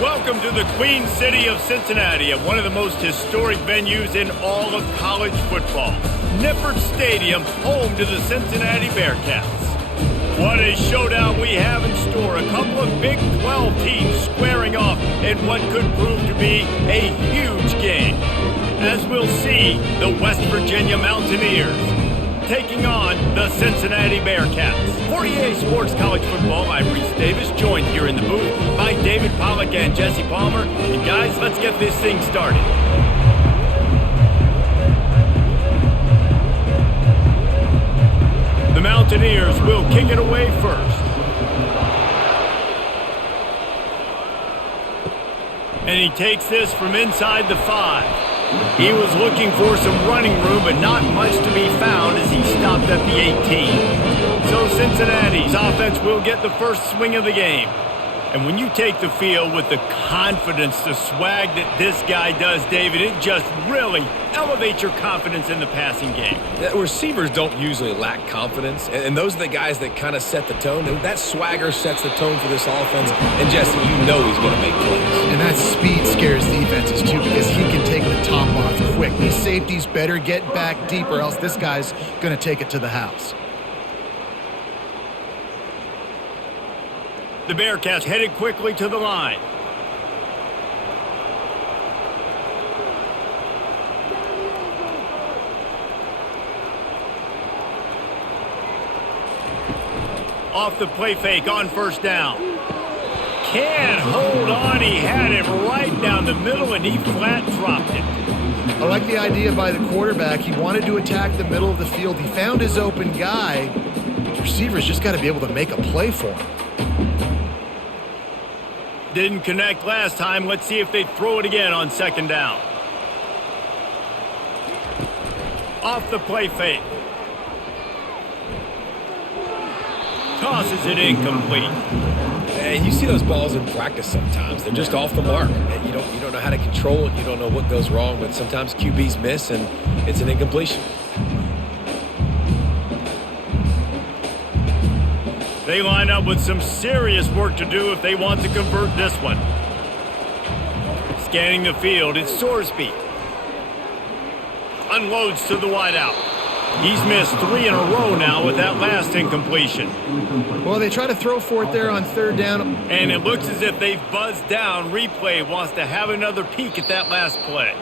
Welcome to the Queen City of Cincinnati at one of the most historic venues in all of college football. Nippert Stadium, home to the Cincinnati Bearcats. What a showdown we have in store. A couple of Big 12 teams squaring off in what could prove to be a huge game. As we'll see, the West Virginia Mountaineers taking on the Cincinnati Bearcats. For EA Sports College Football, I'm Reese Davis, joined here in the booth by David Pollack and Jesse Palmer. And guys, let's get this thing started. The Mountaineers will kick it away first. And he takes this from inside the 5. He was looking for some running room, but not much to be found as he stopped at the 18. So Cincinnati's offense will get the first swing of the game. And when you take the field with the confidence, the swag that this guy does, David, it just really elevates your confidence in the passing game. Receivers don't usually lack confidence, and those are the guys that kind of set the tone. That swagger sets the tone for this offense, and Jesse, you know he's going to make plays. And that speed scares defenses, too, because he can take the top off quick. These safeties better get back deep, or else this guy's going to take it to the house. The Bearcats headed quickly to the line. Off the play fake on first down. Can't hold on. He had it right down the middle, and he flat dropped it. I like the idea by the quarterback. He wanted to attack the middle of the field. He found his open guy. The receiver's just got to be able to make a play for him. Didn't connect last time. Let's see if they throw it again on second down. Off the play fake. Tosses it incomplete. And you see those balls in practice sometimes. They're just off the mark. And you don't know how to control it. You don't know what goes wrong, but sometimes QBs miss and it's an incompletion. They line up with some serious work to do if they want to convert this one. Scanning the field, it's Sorsby. Unloads to the wideout. He's missed 3 in a row now with that last incompletion. Well, they try to throw for it there on third down. And it looks as if they've buzzed down. Replay wants to have another peek at that last play.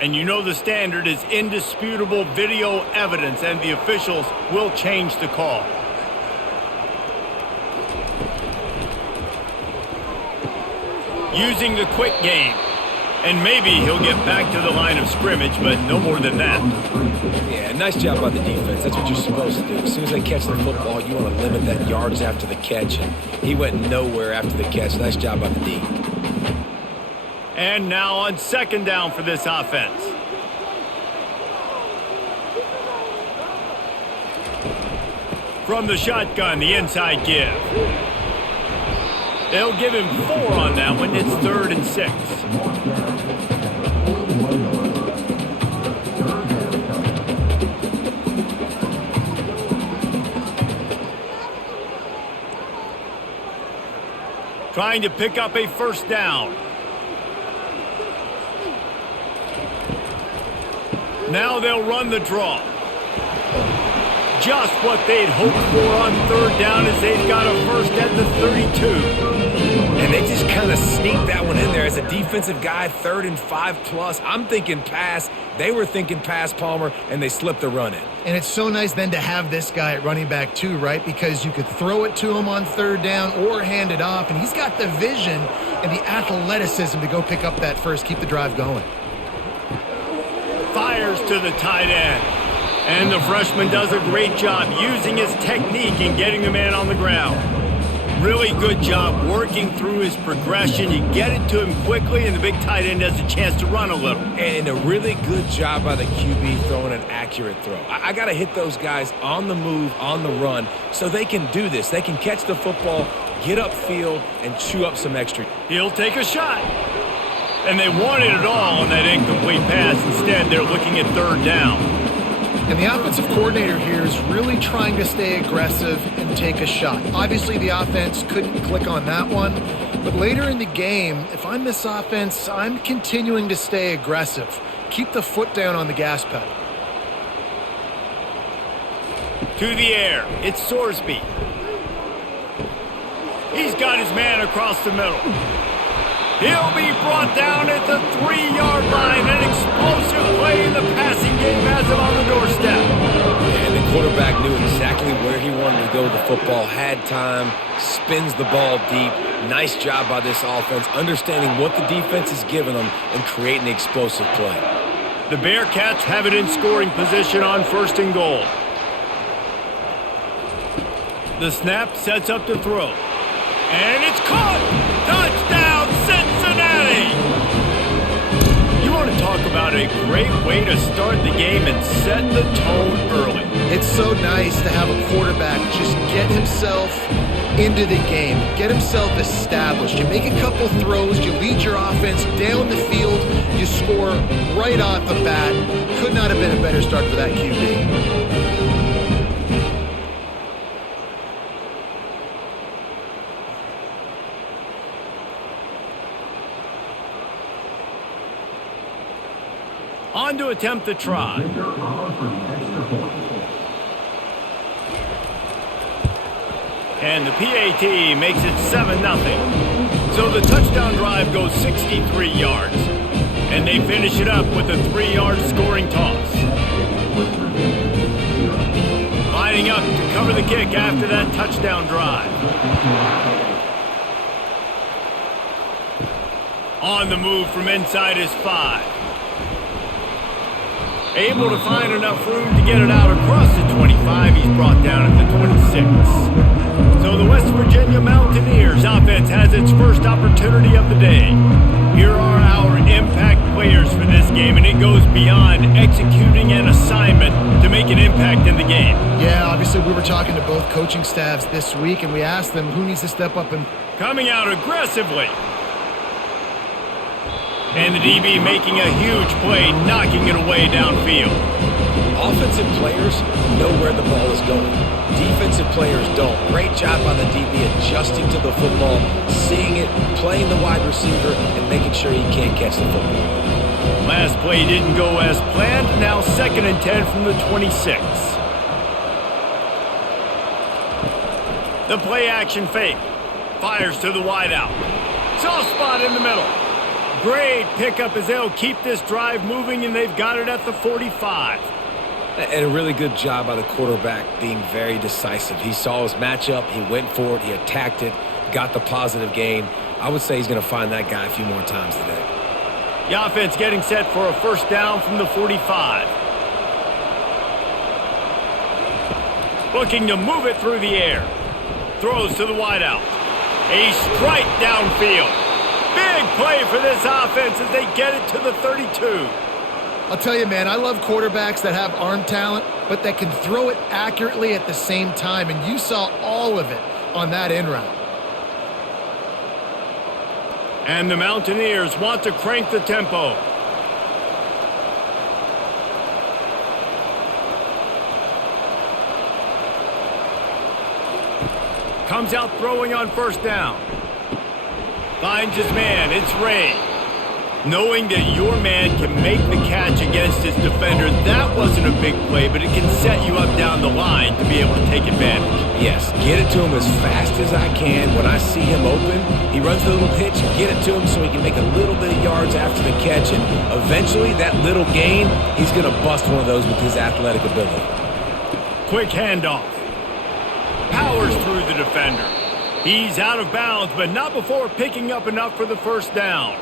And you know the standard is indisputable video evidence, and the officials will change the call. Using the quick game. And maybe he'll get back to the line of scrimmage, but no more than that. Yeah, nice job by the defense. That's what you're supposed to do. As soon as they catch the football, you want to limit that yards after the catch. And he went nowhere after the catch. Nice job by the D. And now on second down for this offense. From the shotgun, the inside give. They'll give him 4 on that one. It's 3rd and 6. Trying to pick up a first down. Now they'll run the draw. Just what they'd hoped for on third down as they've got a first at the 32. And they just kind of sneaked that one in there as a defensive guy, 3rd and 5+. I'm thinking pass. They were thinking pass, Palmer, and they slipped the run in. And it's so nice then to have this guy at running back too, right? Because you could throw it to him on third down or hand it off, and he's got the vision and the athleticism to go pick up that first, keep the drive going. Fires to the tight end. And the freshman does a great job using his technique and getting the man on the ground. Really good job working through his progression. You get it to him quickly, and the big tight end has a chance to run a little. And a really good job by the QB throwing an accurate throw. I got to hit those guys on the move, on the run, so they can do this. They can catch the football, get upfield, and chew up some extra. He'll take a shot. And they wanted it all on that incomplete pass. Instead, they're looking at third down. And the offensive coordinator here is really trying to stay aggressive and take a shot. Obviously, the offense couldn't click on that one. But later in the game, if I'm this offense, I'm continuing to stay aggressive. Keep the foot down on the gas pedal. To the air, it's Sorsby. He's got his man across the middle. He'll be brought down at the 3-yard line. An explosive play in the passing game has him on the doorstep. And the quarterback knew exactly where he wanted to go with the football, had time, spins the ball deep. Nice job by this offense, understanding what the defense is giving them and creating the explosive play. The Bearcats have it in scoring position on 1st and goal. The snap sets up to throw. And it's caught! Touchdown, Cincinnati! You want to talk about a great way to start the game and set the tone early. It's so nice to have a quarterback just get himself into the game, get himself established. You make a couple throws, you lead your offense down the field, you score right off the bat. Could not have been a better start for that QB. On to attempt the try. And the PAT makes it 7-0. So the touchdown drive goes 63 yards. And they finish it up with a 3-yard scoring toss. Lining up to cover the kick after that touchdown drive. On the move from inside his 5. Able to find enough room to get it out across the 25. He's brought down at the 26. So the West Virginia Mountaineers offense has its first opportunity of the day. Here are our impact players for this game, and it goes beyond executing an assignment to make an impact in the game. Yeah, obviously we were talking to both coaching staffs this week, and we asked them who needs to step up and... Coming out aggressively. And the DB making a huge play, knocking it away downfield. Offensive players know where the ball is going. Defensive players don't. Great job by the DB adjusting to the football, seeing it, playing the wide receiver, and making sure he can't catch the football. Last play didn't go as planned. Now 2nd and 10 from the 26. The play action fake. Fires to the wideout. Soft spot in the middle. Great pickup as they'll keep this drive moving, and they've got it at the 45. And a really good job by the quarterback being very decisive. He saw his matchup, he went for it, he attacked it, got the positive gain. I would say he's going to find that guy a few more times today. The offense getting set for a 1st down from the 45. Looking to move it through the air. Throws to the wideout. A strike downfield. Big play for this offense as they get it to the 32. I'll tell you, man, I love quarterbacks that have arm talent, but that can throw it accurately at the same time, and you saw all of it on that end route. And the Mountaineers want to crank the tempo. Comes out throwing on 1st down. Finds his man, it's Ray. Knowing that your man can make the catch against his defender, that wasn't a big play, but it can set you up down the line to be able to take advantage. Yes, get it to him as fast as I can. When I see him open, he runs the little hitch, get it to him so he can make a little bit of yards after the catch, and eventually that little gain, he's going to bust one of those with his athletic ability. Quick handoff. Powers through the defender. He's out of bounds, but not before picking up enough for the 1st down.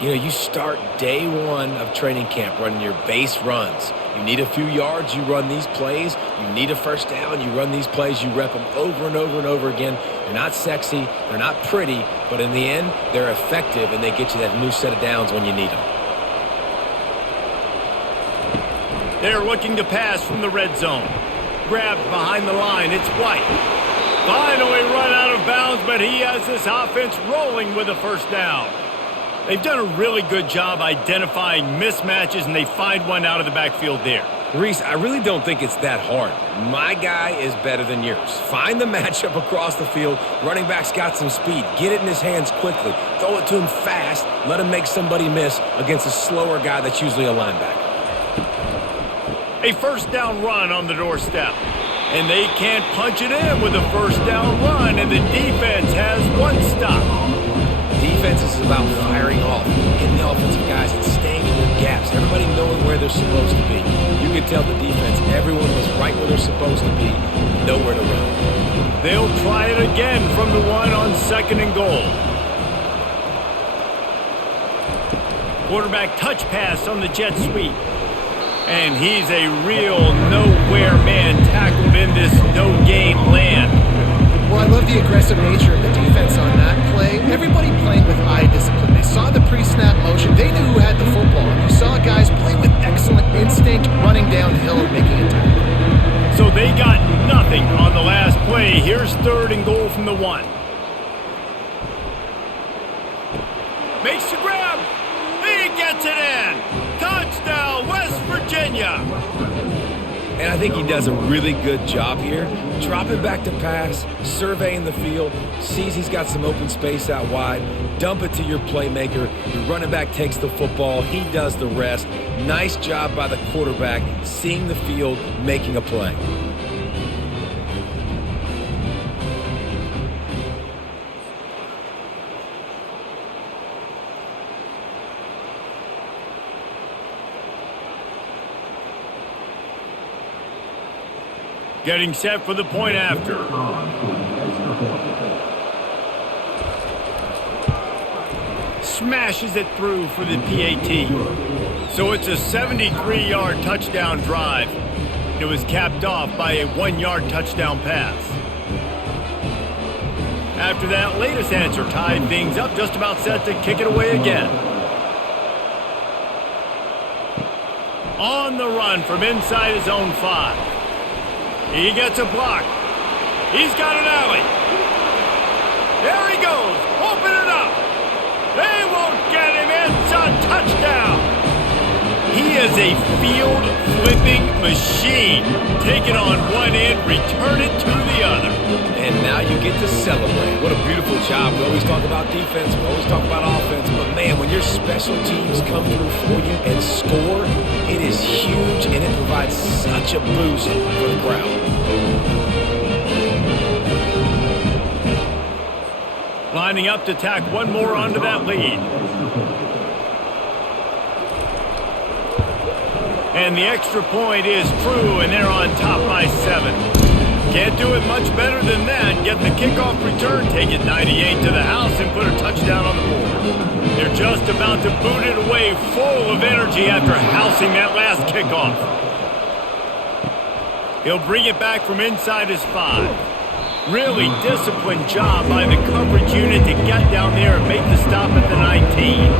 You know, you start day 1 of training camp running your base runs. You need a few yards, you run these plays. You need a 1st down, you run these plays. You rep them over and over and over again. They're not sexy, they're not pretty, but in the end, they're effective, and they get you that new set of downs when you need them. They're looking to pass from the red zone. Grabbed behind the line, it's White. Finally run out of bounds, but he has this offense rolling with a 1st down. They've done a really good job identifying mismatches, and they find one out of the backfield there. Reese, I really don't think it's that hard. My guy is better than yours. Find the matchup across the field. Running back's got some speed. Get it in his hands quickly. Throw it to him fast. Let him make somebody miss against a slower guy that's usually a linebacker. A first down run on the doorstep. And they can't punch it in with a first down run, and the defense has one stop. Defense is about firing off, hitting the offensive guys and staying in their gaps, everybody knowing where they're supposed to be. You can tell the defense, everyone was right where they're supposed to be, nowhere to run. They'll try it again from the one on 2nd and goal. Quarterback touch pass on the jet sweep. And he's a real nowhere man tackled in this no-gain land. Well, I love the aggressive nature of the defense on that play. Everybody playing with eye discipline. They saw the pre-snap motion. They knew who had the football. And you saw guys play with excellent instinct, running downhill and making a tackle. So they got nothing on the last play. Here's 3rd and goal from the 1. Makes the grab. He gets it in. Touchdown, West Virginia. And I think he does a really good job here. Dropping back to pass, surveying the field, sees he's got some open space out wide, dump it to your playmaker. Your running back takes the football. He does the rest. Nice job by the quarterback, seeing the field, making a play. Getting set for the point after. Smashes it through for the PAT. So it's a 73-yard touchdown drive. It was capped off by a 1-yard touchdown pass. After that latest answer tied things up, just about set to kick it away again. On the run from inside his own 5. He gets a block. He's got an alley. There he goes. Open it up. They won't get him. It's a touchdown. He is a field-flipping machine. Take it on one end, return it to the other. And now you get to celebrate. What a beautiful job. We always talk about defense. We always talk about offense. But, man, when your special teams come through for you and score, it is huge, and it provides such a boost for the crowd. Lining up to tack one more onto that lead. And the extra point is true, and they're on top by 7. Can't do it much better than that. Get the kickoff return, take it 98 to the house, and put a touchdown on the board. They're just about to boot it away, full of energy after housing that last kickoff. He'll bring it back from inside his 5. Really disciplined job by the coverage unit to get down there and make the stop at the 19.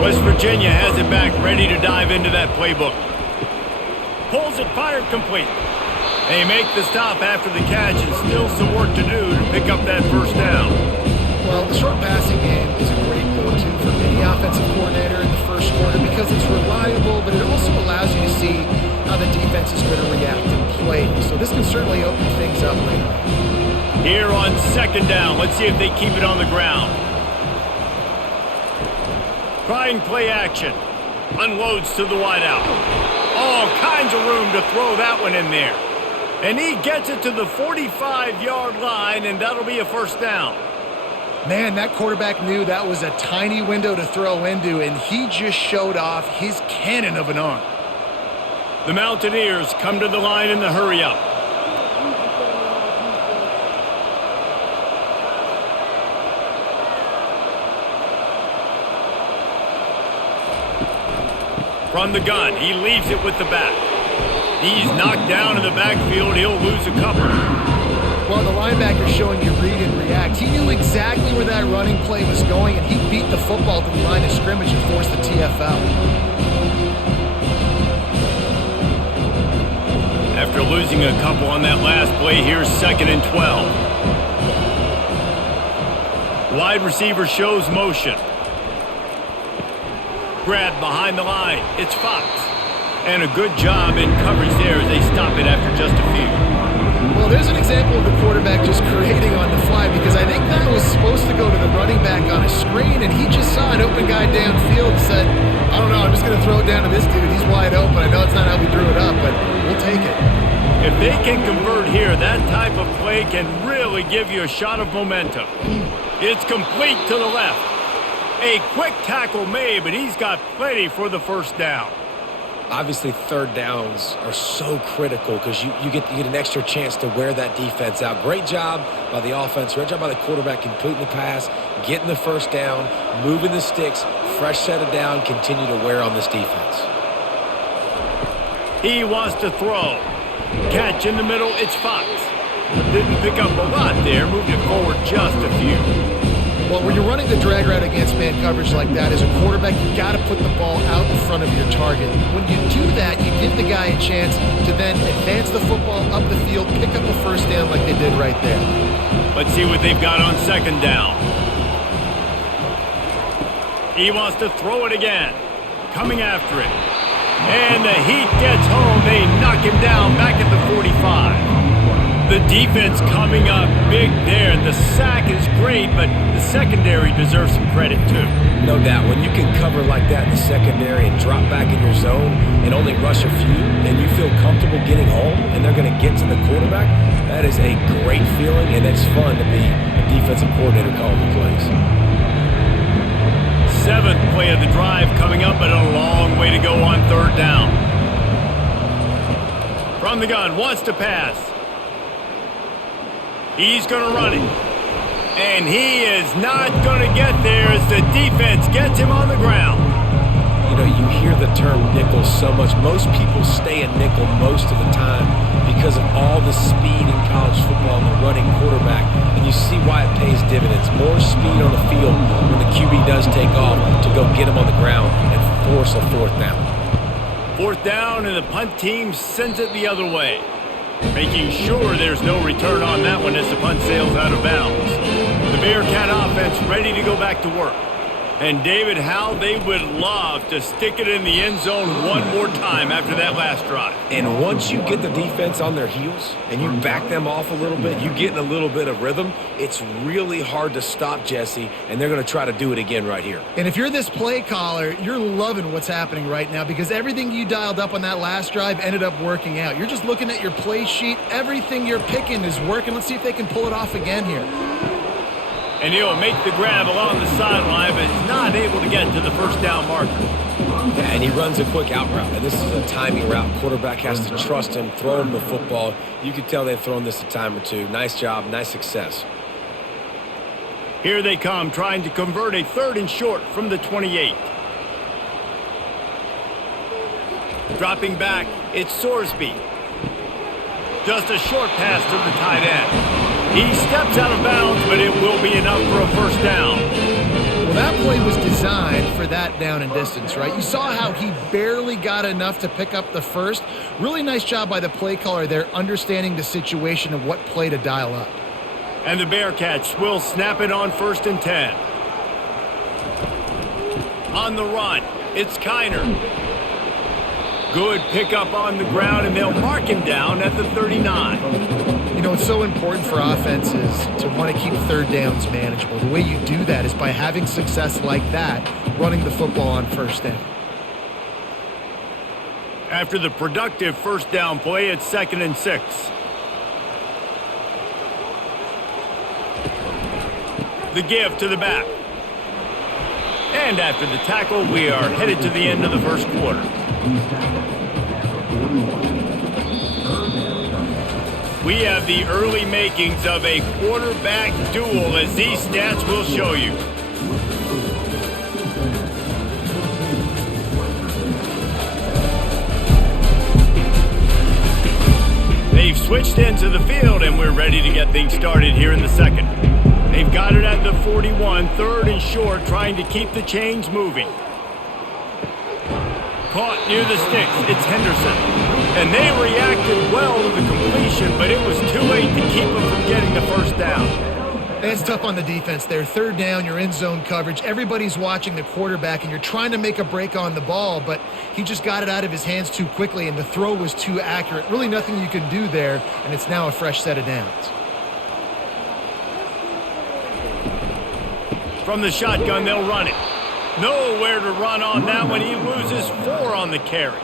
West Virginia has it back, ready to dive into that playbook. Pulls it, fired complete. They make the stop after the catch, and still some work to do to pick up that first down. Well, the short passing game is a great go-to for any offensive coordinator in the first quarter because it's reliable, but it also allows you to see how the defense is going to react and play. So this can certainly open things up later. Here on 2nd down, let's see if they keep it on the ground. Trying play action. Unloads to the wideout. All kinds of room to throw that one in there. And he gets it to the 45-yard line, and that'll be a first down. Man, that quarterback knew that was a tiny window to throw into, and he just showed off his cannon of an arm. The Mountaineers come to the line in the hurry-up. From the gun, he leaves it with the back. He's knocked down in the backfield. He'll lose a couple. Well, the linebacker showing you read and react. He knew exactly where that running play was going, and he beat the football to the line of scrimmage and forced the TFL. After losing a couple on that last play, here's 2nd and 12. Wide receiver shows motion. Grab behind the line. It's Fox. And a good job in coverage there as they stop it after just a few. Well, there's an example of the quarterback just creating on the fly, because I think that was supposed to go to the running back on a screen, and he just saw an open guy downfield and said, I don't know, I'm just going to throw it down to this dude. He's wide open. I know it's not how we drew it up, but we'll take it. If they can convert here, that type of play can really give you a shot of momentum. It's complete to the left. A quick tackle made, but he's got plenty for the first down. Obviously, third downs are so critical because you get an extra chance to wear that defense out. Great job by the offense. Great job by the quarterback completing the pass, getting the first down, moving the sticks, fresh set of down, continue to wear on this defense. He wants to throw. Catch in the middle, it's Fox. Didn't pick up a lot there, moved it forward just a few. Well, when you're running the drag route against man coverage like that, as a quarterback, you got to put the ball out in front of your target. When you do that, you give the guy a chance to then advance the football up the field, pick up a first down like they did right there. Let's see what they've got on second down. He wants to throw it again. Coming after it. And the heat gets home. They knock him down back at the 45. The defense coming up big there. The sack is great, but the secondary deserves some credit too. No doubt. When you can cover like that in the secondary and drop back in your zone and only rush a few, and you feel comfortable getting home and they're going to get to the quarterback, that is a great feeling, and it's fun to be a defensive coordinator calling the plays. Seventh play of the drive coming up, but a long way to go on third down. From the gun, wants to pass. He's going to run it. And he is not going to get there as the defense gets him on the ground. You know, you hear the term nickel so much. Most people stay in nickel most of the time because of all the speed in college football and the running quarterback. And you see why it pays dividends. More speed on the field when the QB does take off to go get him on the ground and force a fourth down. Fourth down, and the punt team sends it the other way. Making sure there's no return on that one as the punt sails out of bounds. The Bearcat offense ready to go back to work. And David, how they would love to stick it in the end zone one more time after that last drive. And once you get the defense on their heels and you back them off a little bit, you get in a little bit of rhythm, it's really hard to stop Jesse, and they're going to try to do it again right here. And if you're this play caller, you're loving what's happening right now because everything you dialed up on that last drive ended up working out. You're just looking at your play sheet. Everything you're picking is working. Let's see if they can pull it off again here. And he'll make the grab along the sideline, but is not able to get to the first down marker. Yeah, and he runs a quick out route. And this is a timing route. Quarterback has to trust him, throw him the football. You can tell they've thrown this a time or two. Nice job, nice success. Here they come, trying to convert a third and short from the 28. Dropping back, it's Sorsby. Just a short pass to the tight end. He steps out of bounds, but it will be enough for a first down. Well, that play was designed for that down and distance, right? You saw how he barely got enough to pick up the first. Really nice job by the play caller there, understanding the situation of what play to dial up. And the Bearcats will snap it on 1st and 10. On the run, it's Kiner. Good pickup on the ground, and they'll mark him down at the 39. You know, it's so important for offenses to want to keep third downs manageable. The way you do that is by having success like that, running the football on first down. After the productive first down play, it's 2nd and 6. The give to the back. And after the tackle, we are headed to the end of the first quarter. We have the early makings of a quarterback duel, as these stats will show you. They've switched into the field, and we're ready to get things started here in the second. They've got it at the 41, third and short, trying to keep the chains moving. Caught near the sticks, it's Henderson. And they reacted well to the completion, but it was too late to keep them from getting the first down. And it's tough on the defense there. Third down, you're in zone coverage. Everybody's watching the quarterback, and you're trying to make a break on the ball, but he just got it out of his hands too quickly, and the throw was too accurate. Really nothing you can do there, and it's now a fresh set of downs. From the shotgun, they'll run it. Nowhere to run on that one. He loses 4 on the carry.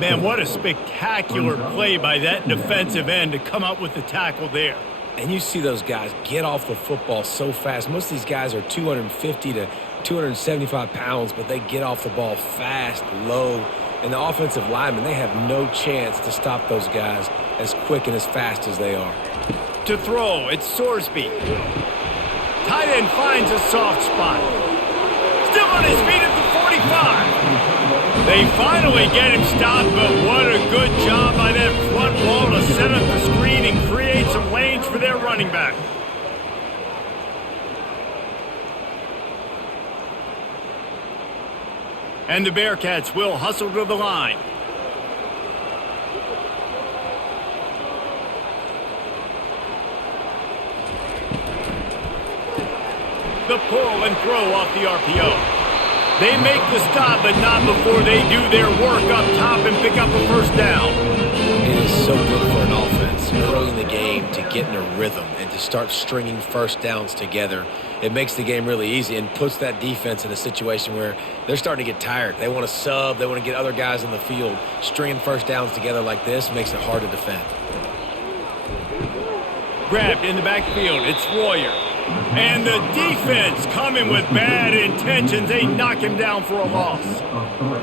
Man, what a spectacular play by that defensive end to come up with the tackle there. And you see those guys get off the football so fast. Most of these guys are 250 to 275 pounds, but they get off the ball fast, low. And the offensive linemen, they have no chance to stop those guys as quick and as fast as they are. To throw, it's Sorsby. Tight end finds a soft spot. Still on his feet at the 45. They finally get him stopped, but what a good job by that front wall to set up the screen and create some lanes for their running back. And the Bearcats will hustle to the line. The pull and throw off the RPO. They make the stop, but not before they do their work up top and pick up a first down. It is so good for an offense early in the game to get in a rhythm and to start stringing first downs together. It makes the game really easy and puts that defense in a situation where they're starting to get tired. They want to sub. They want to get other guys on the field. Stringing first downs together like this makes it hard to defend. Grabbed in the backfield. It's Royer. And the defense coming with bad intentions. They knock him down for a loss.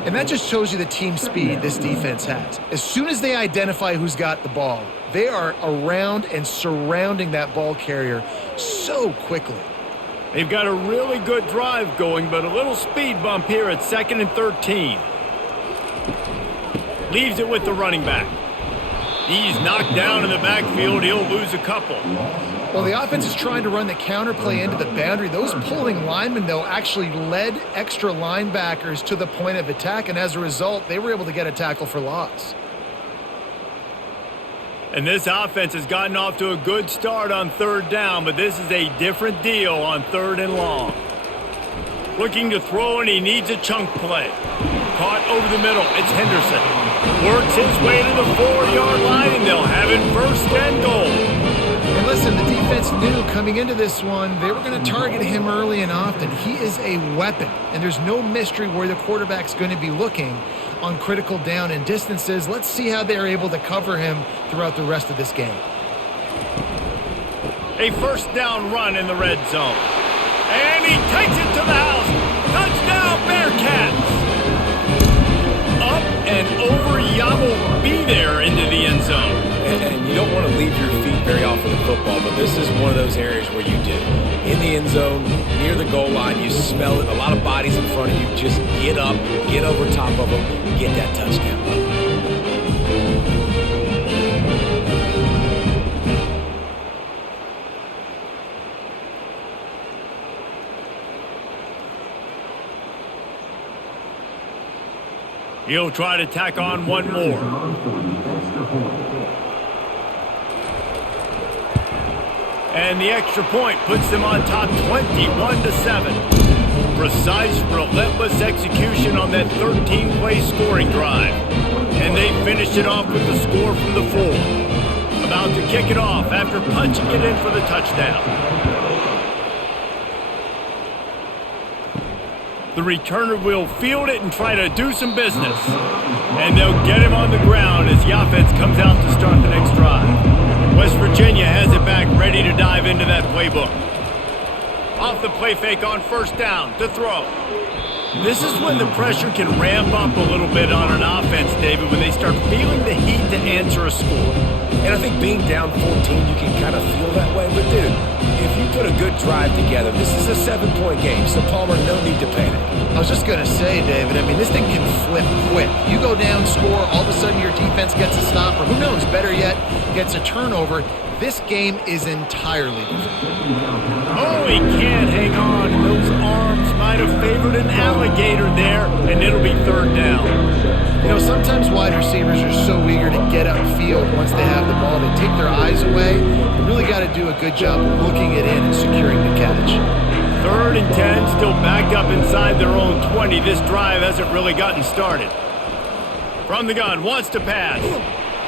And that just shows you the team speed this defense has. As soon as they identify who's got the ball, they are around and surrounding that ball carrier so quickly. They've got a really good drive going, but a little speed bump here at 2nd and 13. Leaves it with the running back. He's knocked down in the backfield. He'll lose a couple. Well, the offense is trying to run the counterplay into the boundary. Those pulling linemen, though, actually led extra linebackers to the point of attack, and as a result, they were able to get a tackle for loss. And this offense has gotten off to a good start on 3rd down, but this is a different deal on 3rd and long. Looking to throw, and he needs a chunk play. Caught over the middle. It's Henderson. Works his way to the 4-yard line, and they'll have it 1st and goal. And listen, the defense knew coming into this one, they were going to target him early and often. He is a weapon, and there's no mystery where the quarterback's going to be looking on critical down and distances. Let's see how they're able to cover him throughout the rest of this game. A 1st down run in the red zone. And he takes it to the house. Touchdown, Bearcats! Up and over, Yabo be there into the end zone. And you don't want to leave your feet very often in football, but this is one of those areas where you do. In the end zone, near the goal line, you smell it. A lot of bodies in front of you. Just get up, get over top of them, get that touchdown. He'll try to tack on one more. And the extra point puts them on top 21-7. Precise, relentless execution on that 13-play scoring drive. And they finish it off with the score from the 4. About to kick it off after punching it in for the touchdown. The returner will field it and try to do some business. And they'll get him on the ground as the offense comes out to start the next drive. West Virginia has it back, ready to dive into that playbook. Off the play fake on 1st down to throw. This is when the pressure can ramp up a little bit on an offense, David, when they start feeling the heat to answer a score. And I think being down 14, you can kind of feel that way. But, dude, if you put a good drive together, this is a 7-point game, so Palmer, no need to panic. I was just going to say, David, I mean, this thing can flip quick. You go down, score, all of a sudden your defense gets a stop, or who knows, better yet, gets a turnover. This game is entirely different. Oh, he can't hang on. Those arms might have favored an alligator there, and it'll be 3rd down. You know, sometimes wide receivers are so eager to get upfield once they have the ball. They take their eyes away. You really got to do a good job looking it in and securing the catch. 3rd and 10, still backed up inside their own 20. This drive hasn't really gotten started. From the gun, wants to pass.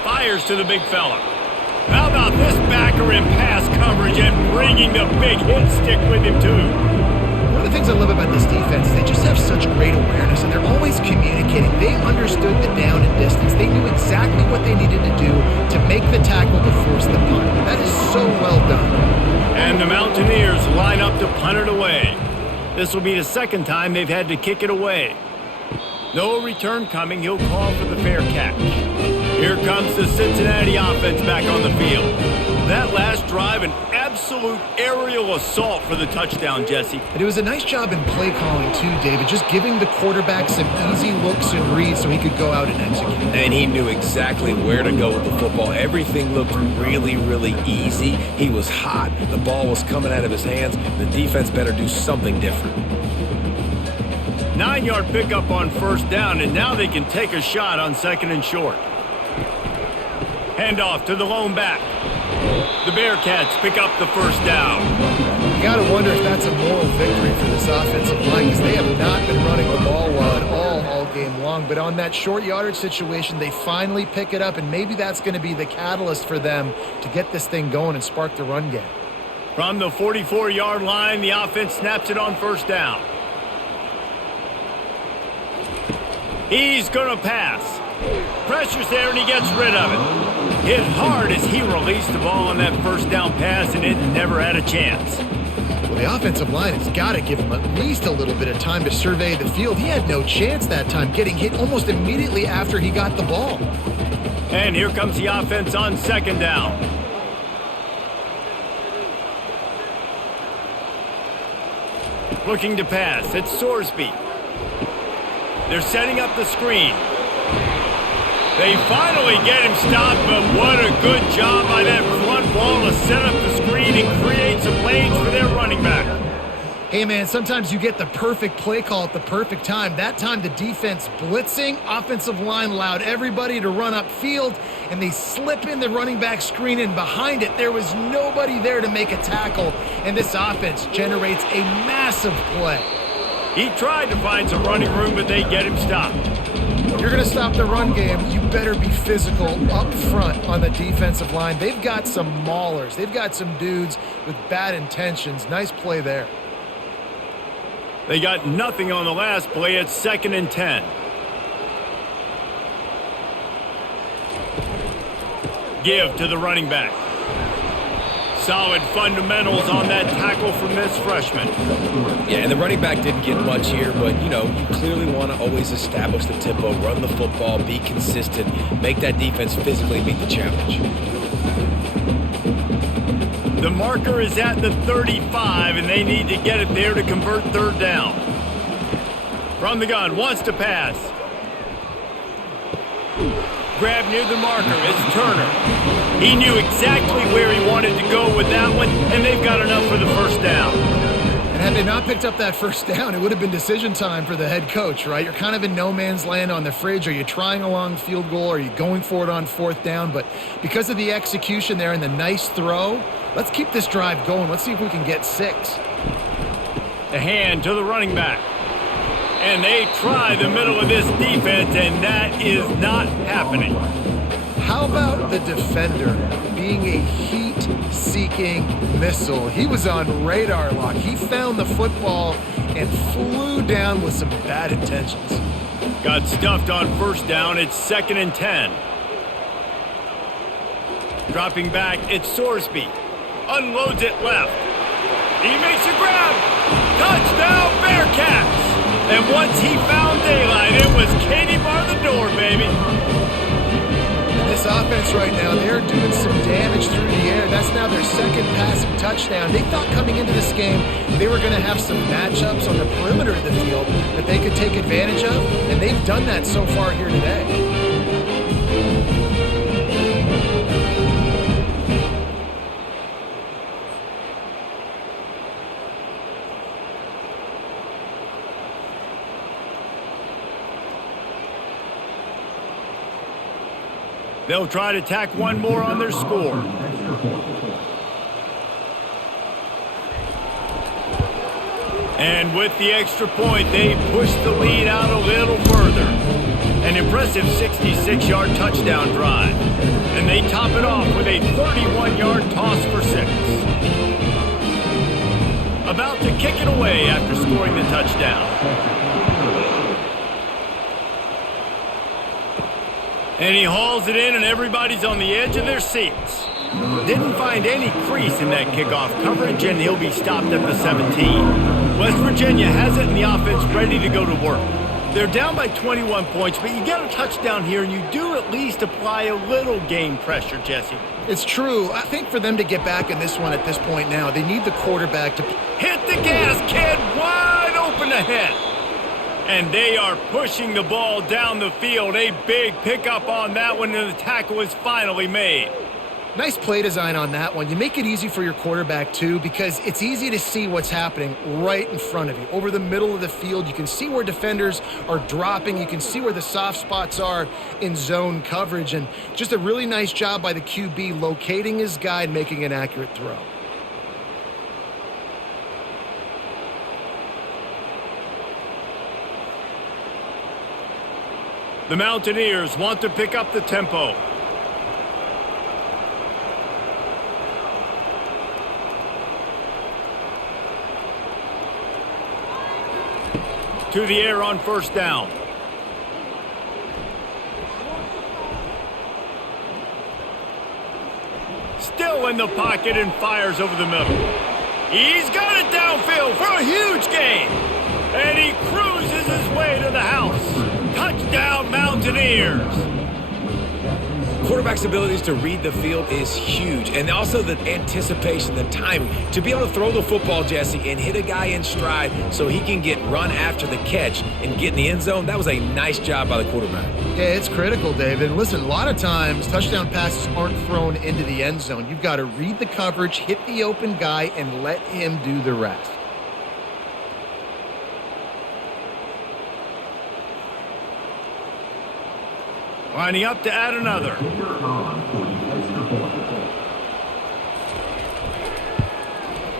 Fires to the big fella. How about this backer in pass coverage and bringing the big hit stick with him, too? One of the things I love about this defense, they just have such great awareness, and they're always communicating. They understood the down and distance. They knew exactly what they needed to do to make the tackle to force the punt. That is so well done. And the Mountaineers line up to punt it away. This will be the 2nd time they've had to kick it away. No return coming. He'll call for the fair catch. Here comes the Cincinnati offense back on the field. That last drive, an absolute aerial assault for the touchdown, Jesse. And it was a nice job in play calling too, David, just giving the quarterback some easy looks and reads so he could go out and execute. And he knew exactly where to go with the football. Everything looked really, really easy. He was hot. The ball was coming out of his hands. The defense better do something different. 9-yard pickup on 1st down, and now they can take a shot on 2nd and short. Handoff to the lone back. The Bearcats pick up the 1st down. You got to wonder if that's a moral victory for this offensive line, because they have not been running the ball well at all game long. But on that short yardage situation, they finally pick it up, and maybe that's going to be the catalyst for them to get this thing going and spark the run game. From the 44-yard line, the offense snaps it on 1st down. He's going to pass. Pressure's there, and he gets rid of it. Hit hard as he released the ball on that 1st down pass, and it never had a chance. Well, the offensive line has got to give him at least a little bit of time to survey the field. He had no chance that time, getting hit almost immediately after he got the ball. And here comes the offense on 2nd down. Looking to pass. It's Sorsby. They're setting up the screen. They finally get him stopped, but what a good job by that front wall to set up the screen and create some lanes for their running back. Hey, man, sometimes you get the perfect play call at the perfect time. That time the defense blitzing, offensive line allowed everybody to run upfield, and they slip in the running back screen, and behind it there was nobody there to make a tackle, and this offense generates a massive play. He tried to find some running room, but they get him stopped. If you're going to stop the run game, you better be physical up front on the defensive line. They've got some maulers. They've got some dudes with bad intentions. Nice play there. They got nothing on the last play. It's 2nd and 10. Give to the running back. Solid fundamentals on that tackle from this freshman. Yeah, and the running back didn't get much here, but, you know, you clearly want to always establish the tempo, run the football, be consistent, make that defense physically meet the challenge. The marker is at the 35, and they need to get it there to convert 3rd down. From the gun, wants to pass. Grab near the marker. It's Turner. He knew exactly where he wanted to go with that one, and they've got enough for the 1st down. And had they not picked up that 1st down, it would have been decision time for the head coach, right? You're kind of in no man's land on the fridge. Are you trying a long field goal? Are you going for it on 4th down? But because of the execution there and the nice throw, let's keep this drive going. Let's see if we can get 6. The hand to the running back. And they try the middle of this defense, and that is not happening. How about the defender being a heat-seeking missile? He was on radar lock. He found the football and flew down with some bad intentions. Got stuffed on 1st down. It's 2nd and 10. Dropping back, it's Sorsby. Unloads it left. He makes a grab. Touchdown, Bearcats! And once he found daylight, it was Katie bar the door, baby. And this offense right now, they're doing some damage through the air. That's now their 2nd passing touchdown. They thought coming into this game they were going to have some matchups on the perimeter of the field that they could take advantage of, and they've done that so far here today. They'll try to tack one more on their score. And with the extra point, they push the lead out a little further. An impressive 66-yard touchdown drive. And they top it off with a 31-yard toss for 6. About to kick it away after scoring the touchdown. And he hauls it in, and everybody's on the edge of their seats. Didn't find any crease in that kickoff coverage, and he'll be stopped at the 17. West Virginia has it in the offense ready to go to work. They're down by 21 points, but you get a touchdown here, and you do at least apply a little game pressure, Jesse. It's true. I think for them to get back in this one at this point now, they need the quarterback to hit the gas, kid, wide open ahead. And they are pushing the ball down the field. A big pickup on that one, and the tackle is finally made. Nice play design on that one. You make it easy for your quarterback, too, because it's easy to see what's happening right in front of you. Over the middle of the field, you can see where defenders are dropping. You can see where the soft spots are in zone coverage. And just a really nice job by the QB locating his guy and making an accurate throw. The Mountaineers want to pick up the tempo. To the air on first down. Still in the pocket and fires over the middle. He's got it downfield for a huge gain. And he cruises his way to the house. Touchdown, Mountaineers. Quarterback's abilities to read the field is huge, and also the anticipation, the timing. To be able to throw the football, Jesse, and hit a guy in stride so he can get run after the catch and get in the end zone, that was a nice job by the quarterback. Yeah, it's critical, David. Listen, a lot of times touchdown passes aren't thrown into the end zone. You've got to read the coverage, hit the open guy, and let him do the rest. Lining up to add another.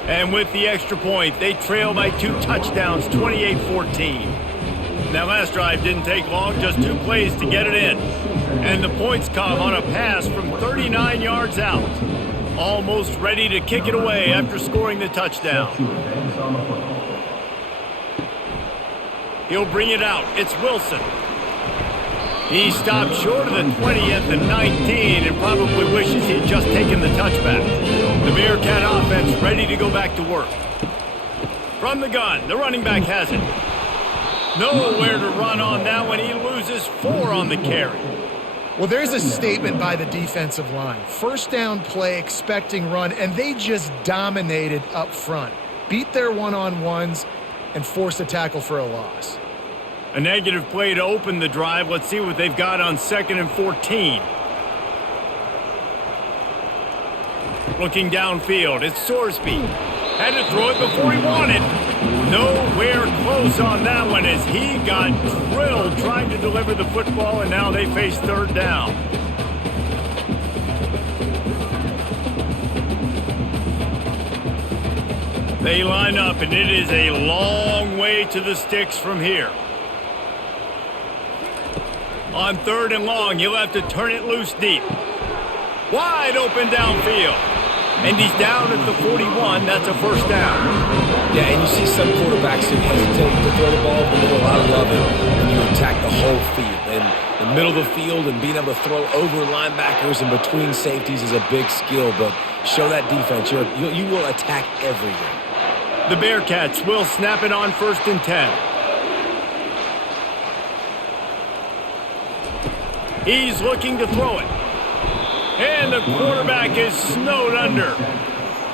And with the extra point, they trail by 2 touchdowns, 28-14. That last drive didn't take long, just 2 plays to get it in. And the points come on a pass from 39 yards out. Almost ready to kick it away after scoring the touchdown. He'll bring it out. It's Wilson. He stopped short of the 20 at the 19 and probably wishes he had just taken the touchback. The Bearcat offense ready to go back to work. From the gun, the running back has it. Nowhere to run on that one. He loses 4 on the carry. Well, there's a statement by the defensive line. First down play, expecting run, and they just dominated up front. Beat their one-on-ones and forced a tackle for a loss. A negative play to open the drive. Let's see what they've got on 2nd and 14. Looking downfield, it's Sorsby. Had to throw it before he wanted. Nowhere close on that one as he got drilled trying to deliver the football, and now they face 3rd down. They line up, and it is a long way to the sticks from here. On 3rd and long, he'll have to turn it loose deep. Wide open downfield. And he's down at the 41. That's a 1st down. Yeah, and you see some quarterbacks who hesitate to throw the ball, but I love it when you attack the whole field. And the middle of the field and being able to throw over linebackers and between safeties is a big skill, but show that defense. You will attack everything. The Bearcats will snap it on 1st and 10. He's looking to throw it. And the quarterback is snowed under.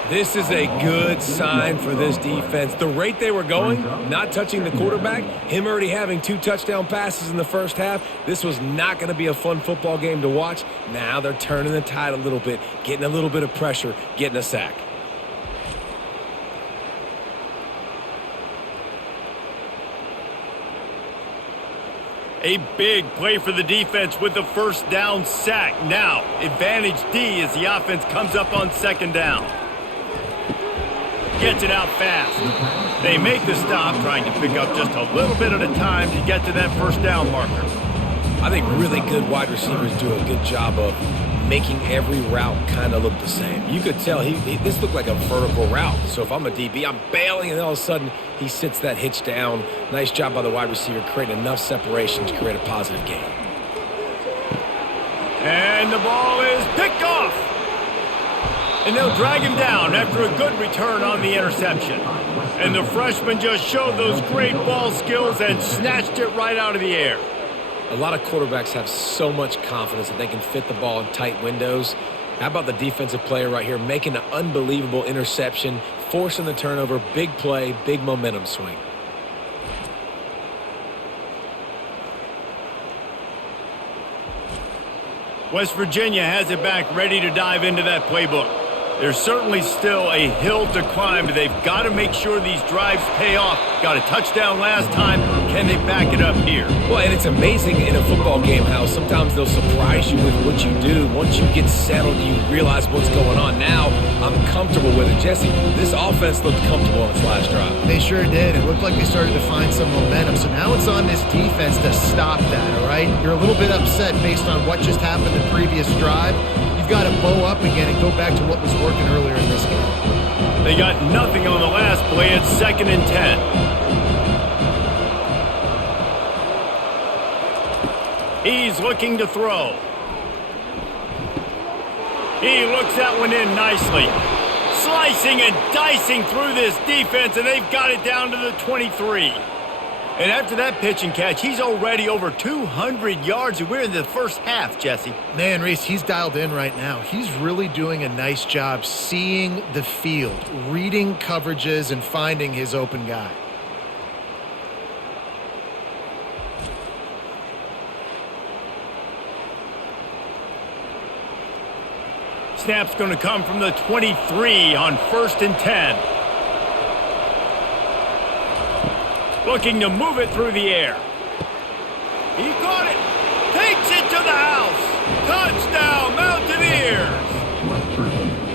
This is a good sign for this defense. The rate they were going, not touching the quarterback, him already having 2 touchdown passes in the first half, this was not going to be a fun football game to watch. Now they're turning the tide a little bit, getting a little bit of pressure, getting a sack. A big play for the defense with the first down sack. Now, advantage D as the offense comes up on second down. Gets it out fast. They make the stop, trying to pick up just a little bit at a time to get to that first down marker. I think really good wide receivers do a good job of making every route kind of look the same. You could tell this looked like a vertical route. So if I'm a DB, I'm bailing, and all of a sudden he sits that hitch down. Nice job by the wide receiver creating enough separation to create a positive gain. And the ball is picked off. And they'll drag him down after a good return on the interception. And the freshman just showed those great ball skills and snatched it right out of the air. A lot of quarterbacks have so much confidence that they can fit the ball in tight windows. How about the defensive player right here making an unbelievable interception, forcing the turnover, big play, big momentum swing. West Virginia has it back, ready to dive into that playbook. There's certainly still a hill to climb, but they've got to make sure these drives pay off. Got a touchdown last time. Can they back it up here? Well, and it's amazing in a football game how sometimes they'll surprise you with what you do. Once you get settled, you realize what's going on. Now, I'm comfortable with it. Jesse, this offense looked comfortable on its last drive. They sure did. It looked like they started to find some momentum. So now it's on this defense to stop that, all right? You're a little bit upset based on what just happened the previous drive. You've got to bow up again and go back to what was working earlier in this game. They got nothing on the last play. It's 2nd and 10. He's looking to throw. He looks that one in nicely. Slicing and dicing through this defense, and they've got it down to the 23. And after that pitch and catch, he's already over 200 yards, and we're in the first half, Jesse. Man, Reese, he's dialed in right now. He's really doing a nice job seeing the field, reading coverages, and finding his open guy. Snap's going to come from the 23 on 1st and 10. Looking to move it through the air. He caught it. Takes it to the house. Touchdown, Mountaineers.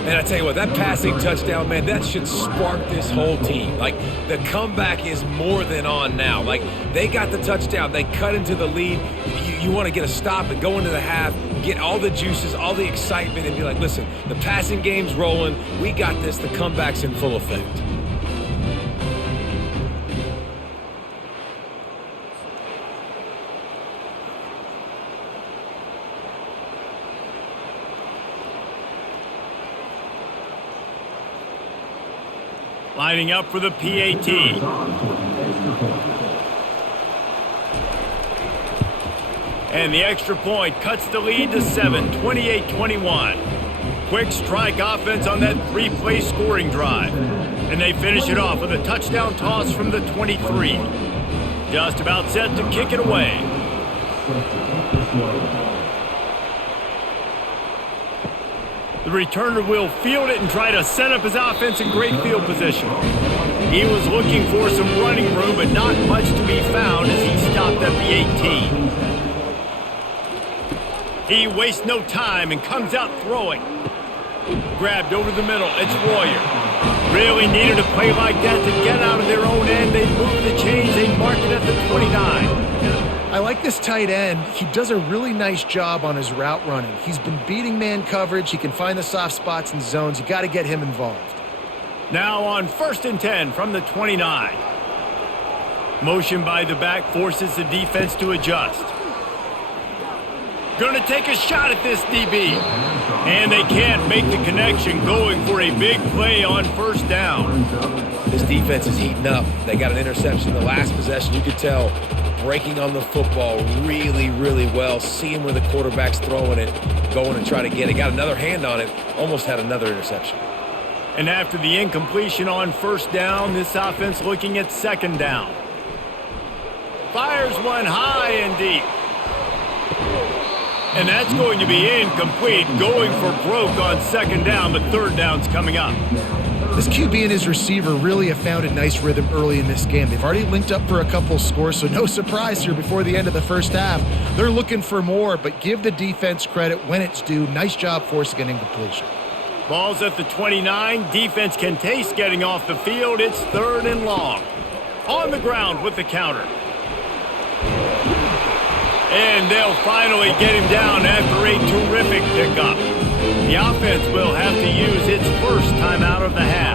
And I tell you what, that passing touchdown, man, that should spark this whole team. Like, the comeback is more than on now. Like, they got the touchdown. They cut into the lead. You want to get a stop and go into the half, get all the juices, all the excitement, and be like, listen, the passing game's rolling. We got this. The comeback's in full effect. Lining up for the PAT. And the extra point cuts the lead to 7, 28-21. Quick strike offense on that 3-play scoring drive. And they finish it off with a touchdown toss from the 23. Just about set to kick it away. The returner will field it and try to set up his offense in great field position. He was looking for some running room, but not much to be found as he stopped at the 18. He wastes no time and comes out throwing. Grabbed over the middle. It's Royer. Really needed a play like that to get out of their own end. They move the chains. They mark it at the 29. I like this tight end. He does a really nice job on his route running. He's been beating man coverage. He can find the soft spots and zones. You got to get him involved. Now on 1st and 10 from the 29. Motion by the back forces the defense to adjust. Going to take a shot at this DB. And they can't make the connection, going for a big play on 1st down. This defense is heating up. They got an interception the last possession. You could tell breaking on the football really, really well, seeing where the quarterback's throwing it, going and try to get it. Got another hand on it, almost had another interception. And after the incompletion on 1st down, this offense looking at 2nd down. Fires one high and deep. And that's going to be incomplete, going for broke on 2nd down, but 3rd down's coming up. This QB and his receiver really have found a nice rhythm early in this game. They've already linked up for a couple scores, so no surprise here before the end of the first half. They're looking for more, but give the defense credit when it's due. Nice job forcing an incompletion. Ball's at the 29. Defense can taste getting off the field. It's 3rd and long. On the ground with the counter. And they'll finally get him down after a terrific pickup. The offense will have to use its first timeout of the half.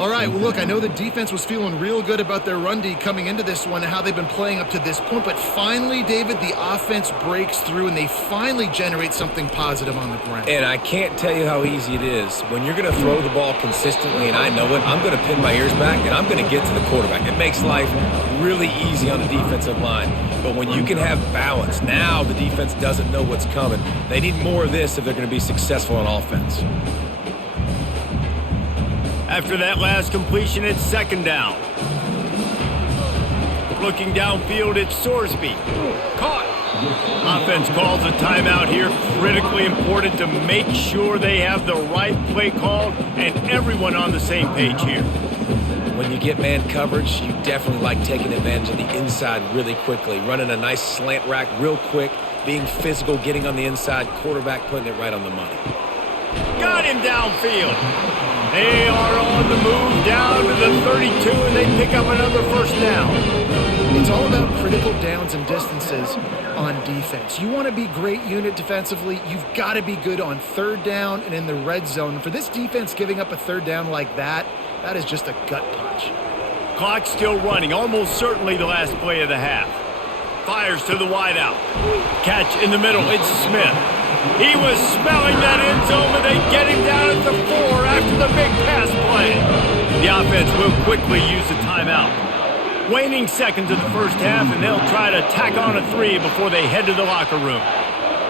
All right, well, look, I know the defense was feeling real good about their run D coming into this one and how they've been playing up to this point, but finally, David, the offense breaks through and they finally generate something positive on the ground. And I can't tell you how easy it is. When you're going to throw the ball consistently, and I know it, I'm going to pin my ears back and I'm going to get to the quarterback. It makes life really easy on the defensive line. But when you can have balance, now the defense doesn't know what's coming. They need more of this if they're going to be successful on offense. After that last completion, it's 2nd down. Looking downfield, it's Sorsby. Caught. Offense calls a timeout here. Critically important to make sure they have the right play called and everyone on the same page here. When you get man coverage, you definitely like taking advantage of the inside really quickly. Running a nice slant rack real quick, being physical, getting on the inside, quarterback putting it right on the money. Got him downfield. They are on the move down to the 32, and they pick up another 1st down. It's all about critical downs and distances on defense. You want to be great unit defensively, you've got to be good on 3rd down and in the red zone. For this defense giving up a 3rd down like that, that is just a gut punch. Clock still running, almost certainly the last play of the half. Fires to the wideout. Catch in the middle, it's Smith. He was smelling that end zone, but they get him down at the 4 after the big pass play. The offense will quickly use a timeout. Waning seconds of the first half, and they'll try to tack on a 3 before they head to the locker room.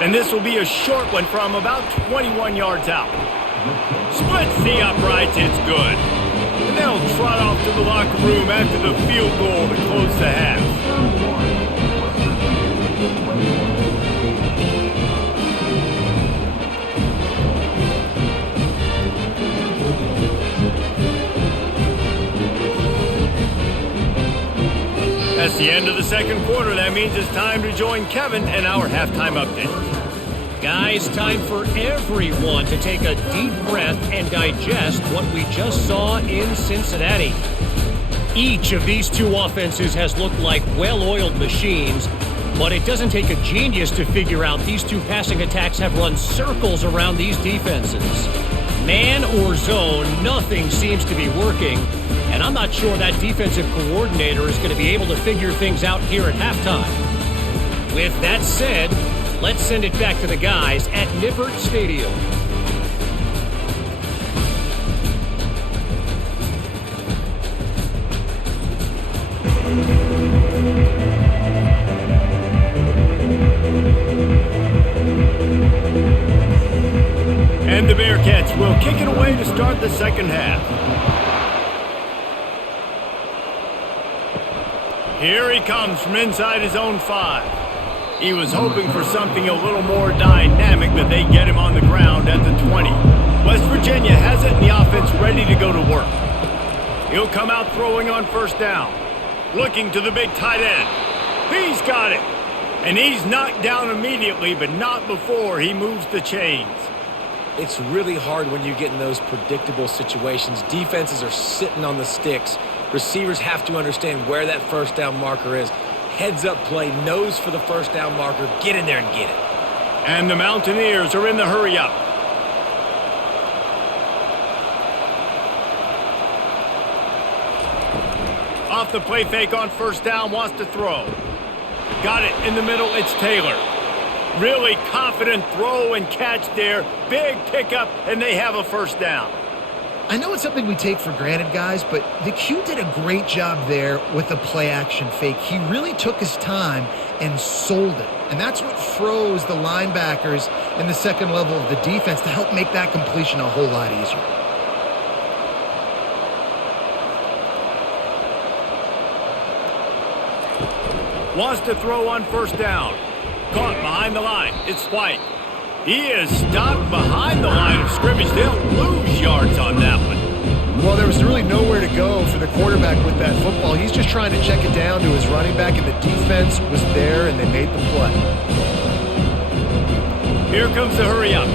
And this will be a short one from about 21 yards out. Splits the uprights, it's good. And they'll trot off to the locker room after the field goal to close the half. That's the end of the 2nd quarter. That means it's time to join Kevin and our halftime update. Guys, time for everyone to take a deep breath and digest what we just saw in Cincinnati. Each of these two offenses has looked like well-oiled machines, but it doesn't take a genius to figure out these two passing attacks have run circles around these defenses. Man or zone, nothing seems to be working, and I'm not sure that defensive coordinator is going to be able to figure things out here at halftime. With that said, let's send it back to the guys at Nippert Stadium. And the Bearcats will kick it away to start the 2nd half. Here he comes from inside his own 5. He was hoping for something a little more dynamic, but they get him on the ground at the 20. West Virginia has it and the offense ready to go to work. He'll come out throwing on 1st down. Looking to the big tight end. He's got it. And he's knocked down immediately, but not before he moves the chains. It's really hard when you get in those predictable situations. Defenses are sitting on the sticks. Receivers have to understand where that 1st down marker is. Heads up play, nose for the 1st down marker. Get in there and get it. And the Mountaineers are in the hurry up. Off the play fake on 1st down, wants to throw. Got it in the middle, it's Taylor. Really confident throw and catch there. Big pickup, and they have a 1st down. I know it's something we take for granted, guys, but the Q did a great job there with the play-action fake. He really took his time and sold it. And that's what froze the linebackers in the 2nd level of the defense to help make that completion a whole lot easier. Wants to throw on 1st down. Caught behind the line. It's White. He is stopped behind the line of scrimmage. They'll lose yards on that one. Well, there was really nowhere to go for the quarterback with that football. He's just trying to check it down to his running back, and the defense was there, and they made the play. Here comes the hurry up.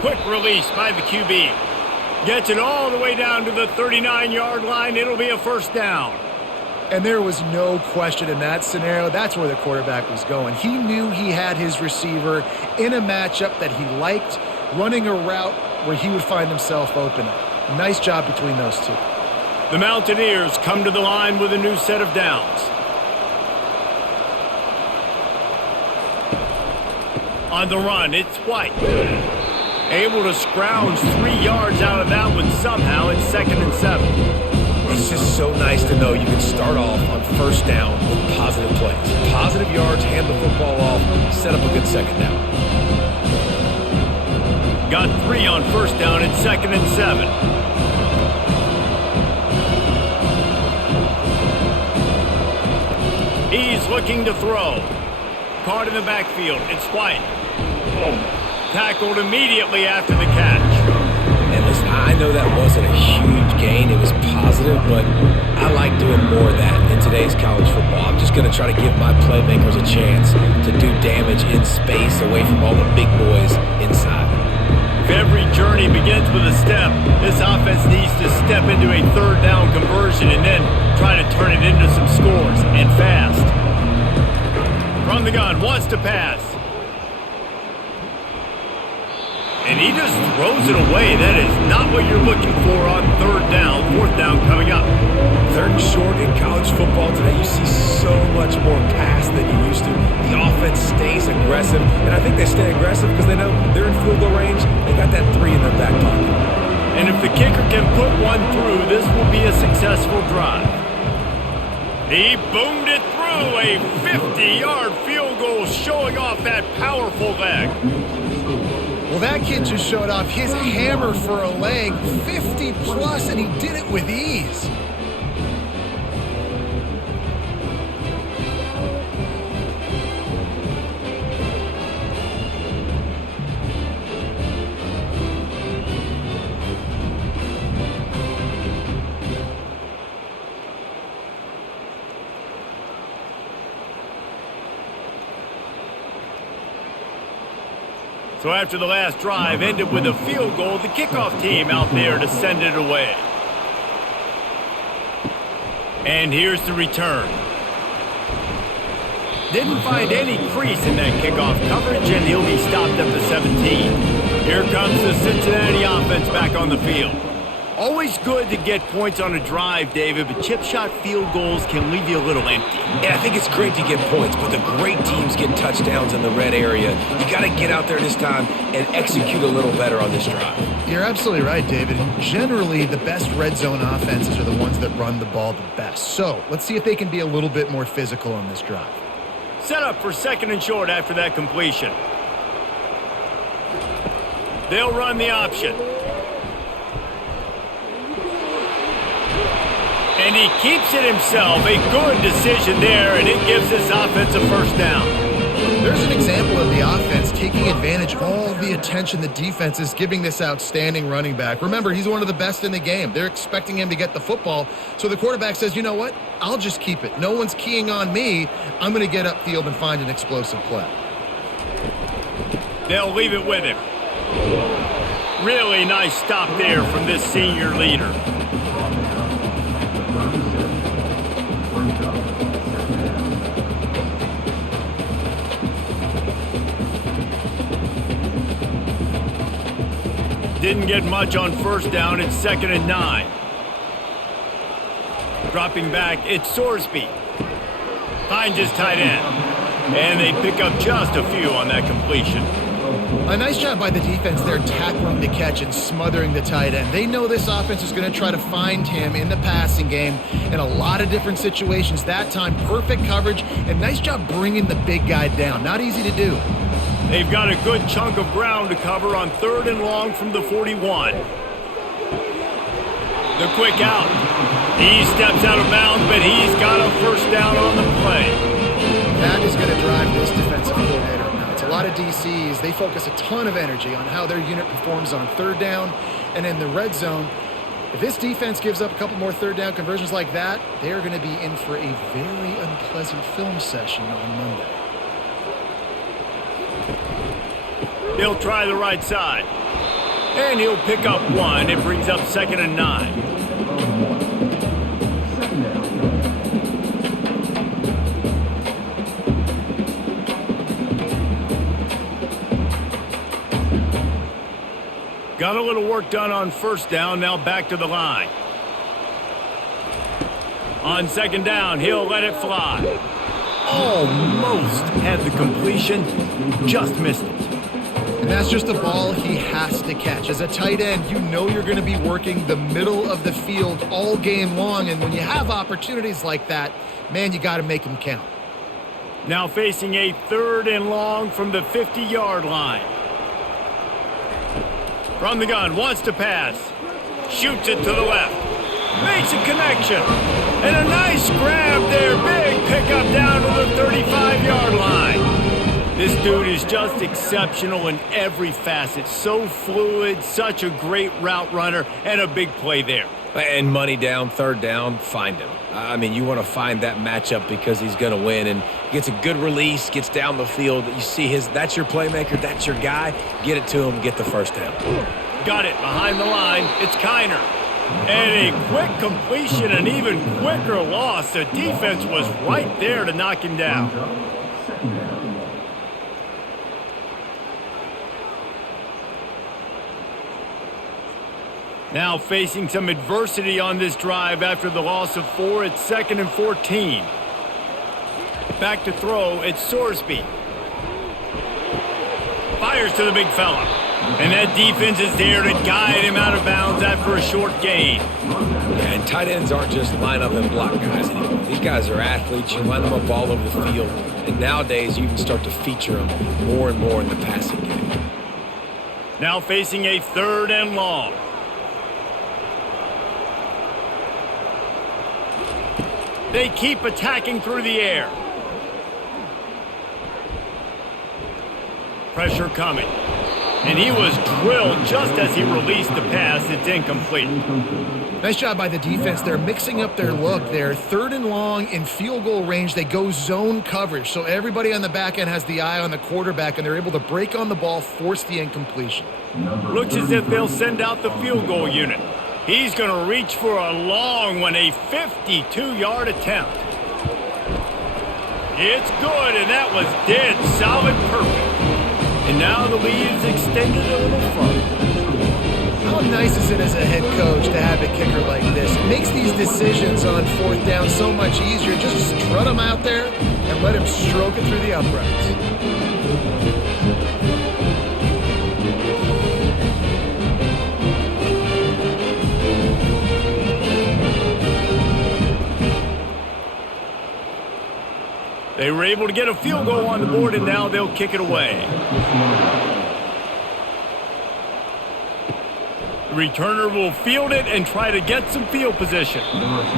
Quick release by the QB. Gets it all the way down to the 39-yard line. It'll be a first down. And there was no question in that scenario. That's where the quarterback was going. He knew he had his receiver in a matchup that he liked, running a route where he would find himself open. Nice job between those two. The Mountaineers come to the line with a new set of downs. On the run, it's White. Able to scrounge 3 yards out of that one somehow. It's 2nd and 7. It's just so nice to know you can start off on first down with positive plays. Positive yards, hand the football off, set up a good second down. Got 3 on first down. It's 2nd and 7. He's looking to throw. Caught in the backfield. It's White. Tackled immediately after the catch. And listen, I know that wasn't a huge gain. It was positive, but I like doing more of that in today's college football. I'm just going to try to give my playmakers a chance to do damage in space away from all the big boys inside. If every journey begins with a step, this offense needs to step into a third down conversion and then try to turn it into some scores, and fast. From the gun, wants to pass. And he just throws it away. That is not what you're looking for on third down. Fourth down coming up. Third and short in college football today, you see so much more pass than you used to. The offense stays aggressive, and I think they stay aggressive because they know they're in field goal range. They got that 3 in their back pocket. And if the kicker can put one through, this will be a successful drive. He boomed it through. A 50-yard field goal showing off that powerful leg. Well, that kid just showed off his hammer for a leg, 50-plus, and he did it with ease. So after the last drive ended with a field goal, the kickoff team out there to send it away. And here's the return. Didn't find any crease in that kickoff coverage, and he'll be stopped at the 17. Here comes the Cincinnati offense back on the field. Always good to get points on a drive, David, but chip shot field goals can leave you a little empty. Yeah, I think it's great to get points, but the great teams get touchdowns in the red area. You got to get out there this time and execute a little better on this drive. You're absolutely right, David. Generally, the best red zone offenses are the ones that run the ball the best. So let's see if they can be a little bit more physical on this drive. Set up for 2nd and short after that completion. They'll run the option. And he keeps it himself. A good decision there, and it gives this offense a first down. There's an example of the offense taking advantage of all the attention the defense is giving this outstanding running back. Remember, he's one of the best in the game. They're expecting him to get the football. So the quarterback says, you know what? I'll just keep it. No one's keying on me. I'm going to get upfield and find an explosive play. They'll leave it with him. Really nice stop there from this senior leader. Didn't get much on first down. It's 2nd and 9. Dropping back, it's Sorsby. Finds his tight end. And they pick up just a few on that completion. A nice job by the defense there tackling the catch and smothering the tight end. They know this offense is going to try to find him in the passing game in a lot of different situations. That time, perfect coverage, and nice job bringing the big guy down. Not easy to do. They've got a good chunk of ground to cover on 3rd and long from the 41. The quick out. He steps out of bounds, but he's got a first down on the play. That is going to drive this defensive coordinator nuts. A lot of DCs, they focus a ton of energy on how their unit performs on third down and in the red zone. If this defense gives up a couple more third down conversions like that, they're going to be in for a very unpleasant film session on Monday. He'll try the right side. And he'll pick up one. It brings up 2nd and 9. Got a little work done on first down. Now back to the line. On 2nd down, he'll let it fly. Almost had the completion. Just missed it. And that's just a ball he has to catch. As a tight end, you know you're going to be working the middle of the field all game long. And when you have opportunities like that, man, you got to make them count. Now facing a 3rd and long from the 50-yard line. From the gun, wants to pass. Shoots it to the left. Makes a connection. And a nice grab there. Big pickup down to the 35-yard line. This dude is just exceptional in every facet. So fluid, such a great route runner, and a big play there. And money down, third down, find him. I mean, you want to find that matchup because he's going to win. And gets a good release, gets down the field. You see that's your playmaker, that's your guy. Get it to him, get the first down. Got it behind the line. It's Kiner. And a quick completion, an even quicker loss. The defense was right there to knock him down. Now facing some adversity on this drive after the loss of 4. It's 2nd and 14. Back to throw. It's Sorsby. Fires to the big fella. And that defense is there to guide him out of bounds after a short gain. And tight ends aren't just line up and block guys anymore. These guys are athletes. You line them up all over the field. And nowadays you can start to feature them more and more in the passing game. Now facing a 3rd and long. They keep attacking through the air. Pressure coming. And he was drilled just as he released the pass. It's incomplete. Nice job by the defense. They're mixing up their look. They're 3rd and long in field goal range. They go zone coverage. So everybody on the back end has the eye on the quarterback, and they're able to break on the ball, force the incompletion. Looks as if they'll send out the field goal unit. He's going to reach for a long one, a 52-yard attempt. It's good, and that was dead solid perfect. And now the lead is extended a little further. How nice is it as a head coach to have a kicker like this? It makes these decisions on 4th down so much easier. Just strut him out there and let him stroke it through the uprights. They were able to get a field goal on the board, and now they'll kick it away. The returner will field it and try to get some field position.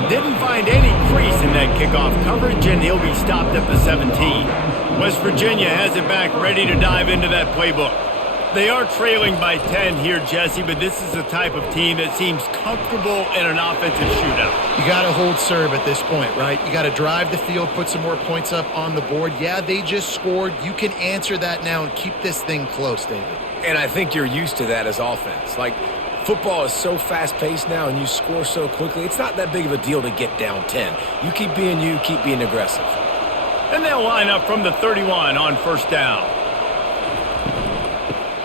Didn't find any crease in that kickoff coverage, and he'll be stopped at the 17. West Virginia has it back, ready to dive into that playbook. They are trailing by 10 here, Jesse, but this is the type of team that seems comfortable in an offensive shootout. You got to hold serve at this point, right? You got to drive the field, put some more points up on the board. Yeah, they just scored. You can answer that now and keep this thing close, David. And I think you're used to that as offense. Like, football is so fast-paced now and you score so quickly, it's not that big of a deal to get down 10. You, keep being aggressive. And they'll line up from the 31 on first down.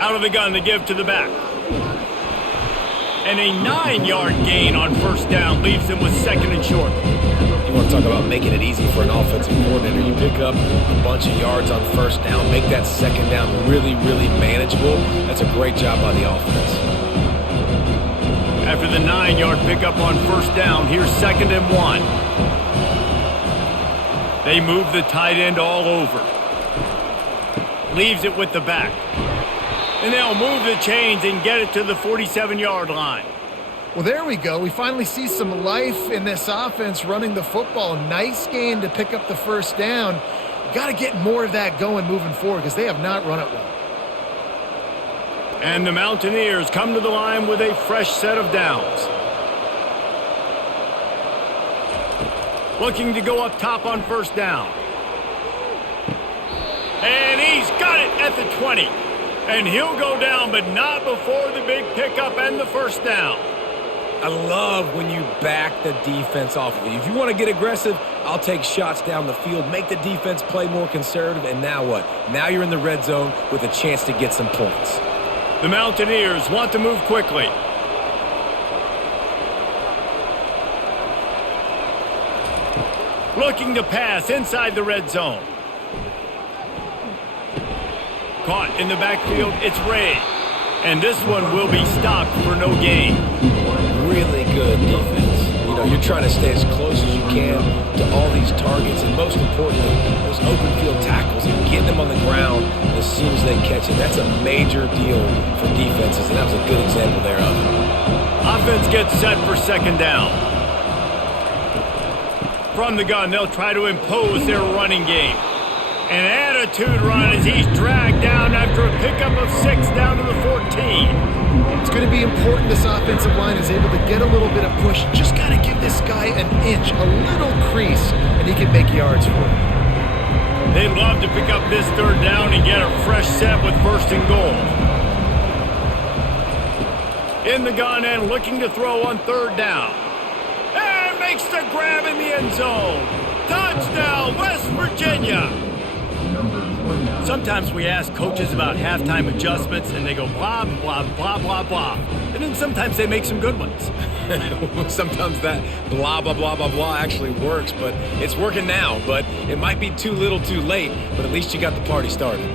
Out of the gun to give to the back. And a 9-yard gain on first down leaves him with 2nd and short. You want to talk about making it easy for an offensive coordinator. You pick up a bunch of yards on first down, make that 2nd down really, really manageable. That's a great job by the offense. After the 9-yard pickup on first down, here's 2nd and 1. They move the tight end all over. Leaves it with the back. And they'll move the chains and get it to the 47-yard line. Well, there we go. We finally see some life in this offense running the football. Nice game to pick up the first down. Got to get more of that going moving forward because they have not run it well. And the Mountaineers come to the line with a fresh set of downs. Looking to go up top on first down. And he's got it at the 20. And he'll go down, but not before the big pickup and the first down. I love when you back the defense off of you. If you want to get aggressive, I'll take shots down the field, make the defense play more conservative, and now what? Now you're in the red zone with a chance to get some points. The Mountaineers want to move quickly. Looking to pass inside the red zone. Caught in the backfield, it's Ray. And this one will be stopped for no gain. Really good defense. You know, you're trying to stay as close as you can to all these targets, and most importantly, those open field tackles and getting them on the ground as soon as they catch it. That's a major deal for defenses, and that was a good example there of it. Offense gets set for second down. From the gun, they'll try to impose their running game. An attitude run as he's dragged down after a pickup of 6 down to the 14. It's going to be important this offensive line is able to get a little bit of push. Just got to give this guy an inch, a little crease, and he can make yards for it. They'd love to pick up this third down and get a fresh set with first and goal. In the gun and looking to throw on third down. And makes the grab in the end zone. Touchdown, West Virginia. Sometimes we ask coaches about halftime adjustments, and they go blah, blah, blah, blah, blah. And then sometimes they make some good ones. Sometimes that blah, blah, blah, blah, blah actually works, but it's working now. But it might be too little too late, but at least you got the party started.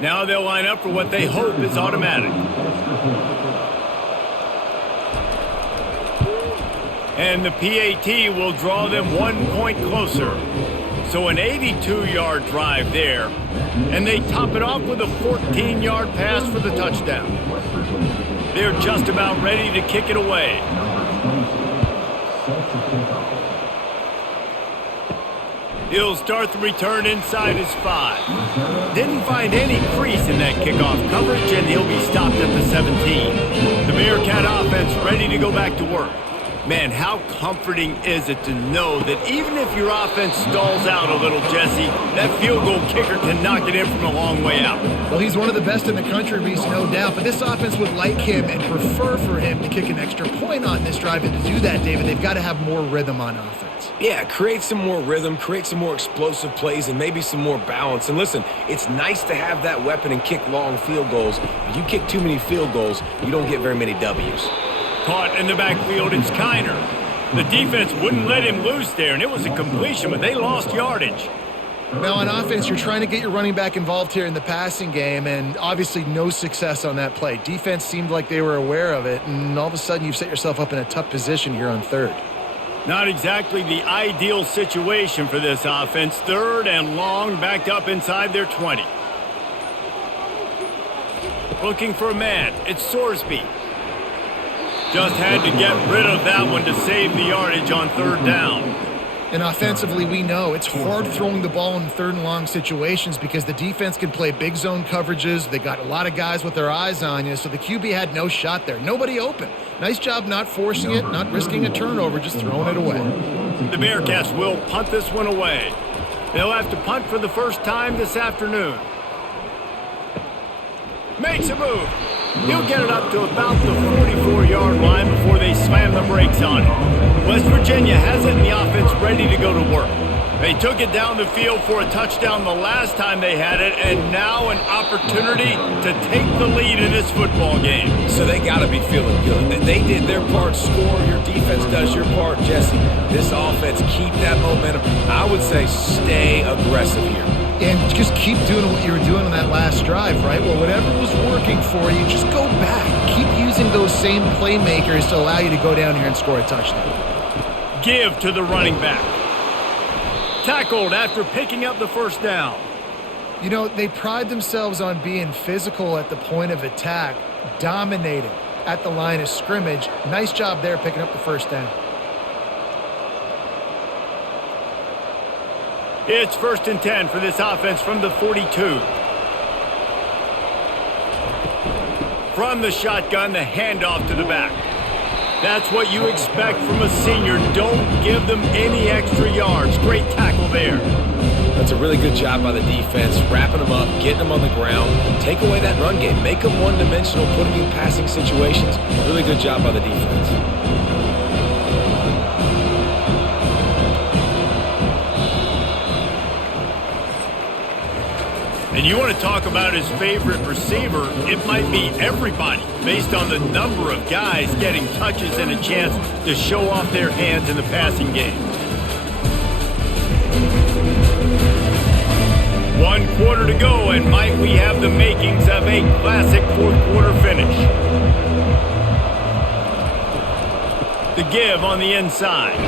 Now they'll line up for what they hope is automatic. And the PAT will draw them 1 point closer. So an 82-yard drive there. And they top it off with a 14-yard pass for the touchdown. They're just about ready to kick it away. He'll start the return inside his 5. Didn't find any crease in that kickoff coverage, and he'll be stopped at the 17. The Bearcat offense ready to go back to work. Man, how comforting is it to know that even if your offense stalls out a little, Jesse, that field goal kicker can knock it in from a long way out. Well, he's one of the best in the country, Reese, no doubt. But this offense would like him and prefer for him to kick an extra point on this drive. And to do that, David, they've got to have more rhythm on offense. Yeah, create some more rhythm, create some more explosive plays, and maybe some more balance. And listen, it's nice to have that weapon and kick long field goals. But you kick too many field goals, you don't get very many W's. Caught in the backfield, it's Kiner. The defense wouldn't let him loose there, and it was a completion, but they lost yardage. Now on offense, you're trying to get your running back involved here in the passing game, and obviously no success on that play. Defense seemed like they were aware of it, and all of a sudden you've set yourself up in a tough position here on third. Not exactly the ideal situation for this offense. Third and long, backed up inside their 20. Looking for a man, it's Sorsby. Just had to get rid of that one to save the yardage on third down. And offensively, we know it's hard throwing the ball in third and long situations because the defense can play big zone coverages. They got a lot of guys with their eyes on you, so the QB had no shot there. Nobody open. Nice job not forcing it, not risking a turnover, just throwing it away. The Bearcats will punt this one away. They'll have to punt for the first time this afternoon. Makes a move. He'll get it up to about the 44-yard line before they slam the brakes on it. West Virginia has it in the offense ready to go to work. They took it down the field for a touchdown the last time they had it, and now an opportunity to take the lead in this football game. So they got to be feeling good. They did their part, score. Your defense does your part, Jesse. This offense, keep that momentum. I would say stay aggressive here. And just keep doing what you were doing on that last drive, right? Well, whatever was working for you, just go back. Keep using using those same playmakers to allow you to go down here and score a touchdown. Give to the running back. Tackled after picking up the first down. You know, they pride themselves on being physical at the point of attack, dominating at the line of scrimmage. Nice job there picking up the first down. It's 1st and 10 for this offense from the 42. From the shotgun, the handoff to the back. That's what you expect from a senior. Don't give them any extra yards. Great tackle there. That's a really good job by the defense, wrapping them up, getting them on the ground. Take away that run game. Make them one-dimensional, put them in passing situations. Really good job by the defense. And you want to talk about his favorite receiver, it might be everybody, based on the number of guys getting touches and a chance to show off their hands in the passing game. 1 quarter to go, and might we have the makings of a classic 4th quarter finish. The give on the inside.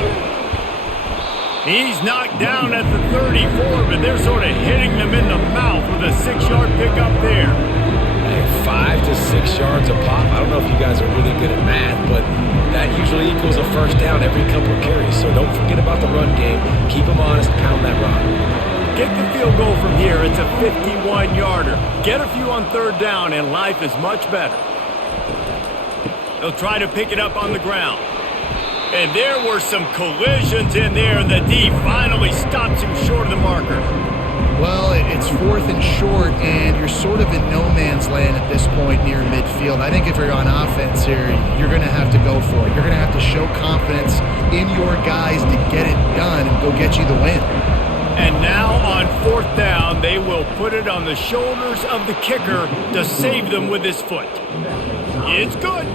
He's knocked down at the 34, but they're sort of hitting them in the mouth with a 6-yard pickup there. Hey, 5 to 6 yards a pop. I don't know if you guys are really good at math, but that usually equals a first down every couple of carries. So don't forget about the run game. Keep them honest, pound that rock. Get the field goal from here. It's a 51-yarder. Get a few on 3rd down, and life is much better. They'll try to pick it up on the ground. And there were some collisions in there, and the D finally stops him short of the marker. Well, it's 4th and short, and you're sort of in no man's land at this point near midfield. I think if you're on offense here, you're going to have to go for it. You're going to have to show confidence in your guys to get it done and go get you the win. And now on 4th down, they will put it on the shoulders of the kicker to save them with his foot. It's good.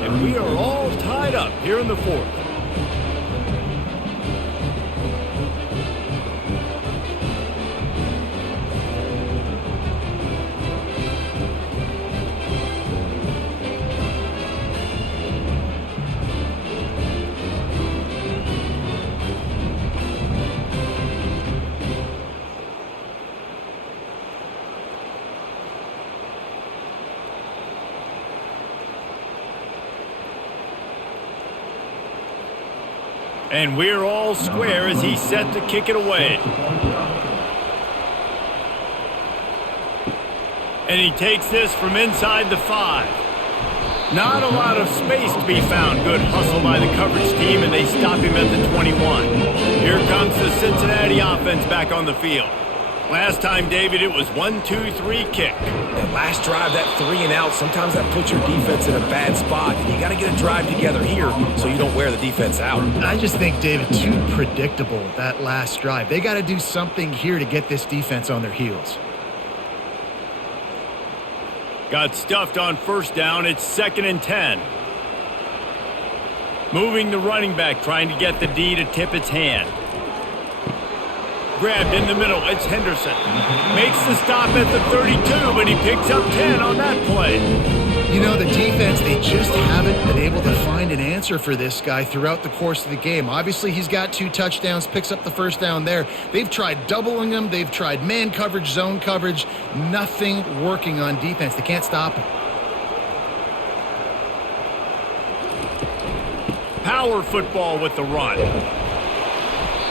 And we are all tied up here in the 4th. And we're all square as he's set to kick it away. And he takes this from inside the 5. Not a lot of space to be found. Good hustle by the coverage team, and they stop him at the 21. Here comes the Cincinnati offense back on the field. Last time, David, it was 1-2-3 kick. That last drive, that 3 and out, sometimes that puts your defense in a bad spot. And you got to get a drive together here so you don't wear the defense out. I just think, David, too predictable, that last drive. They got to do something here to get this defense on their heels. Got stuffed on 1st down. It's 2nd and 10. Moving the running back, trying to get the D to tip its hand. Grabbed in the middle. It's Henderson. Makes the stop at the 32, but he picks up 10 on that play. You know, the defense, they just haven't been able to find an answer for this guy throughout the course of the game. Obviously, he's got 2 touchdowns, picks up the first down there. They've tried doubling him. They've tried man coverage, zone coverage. Nothing working on defense. They can't stop him. Power football with the run.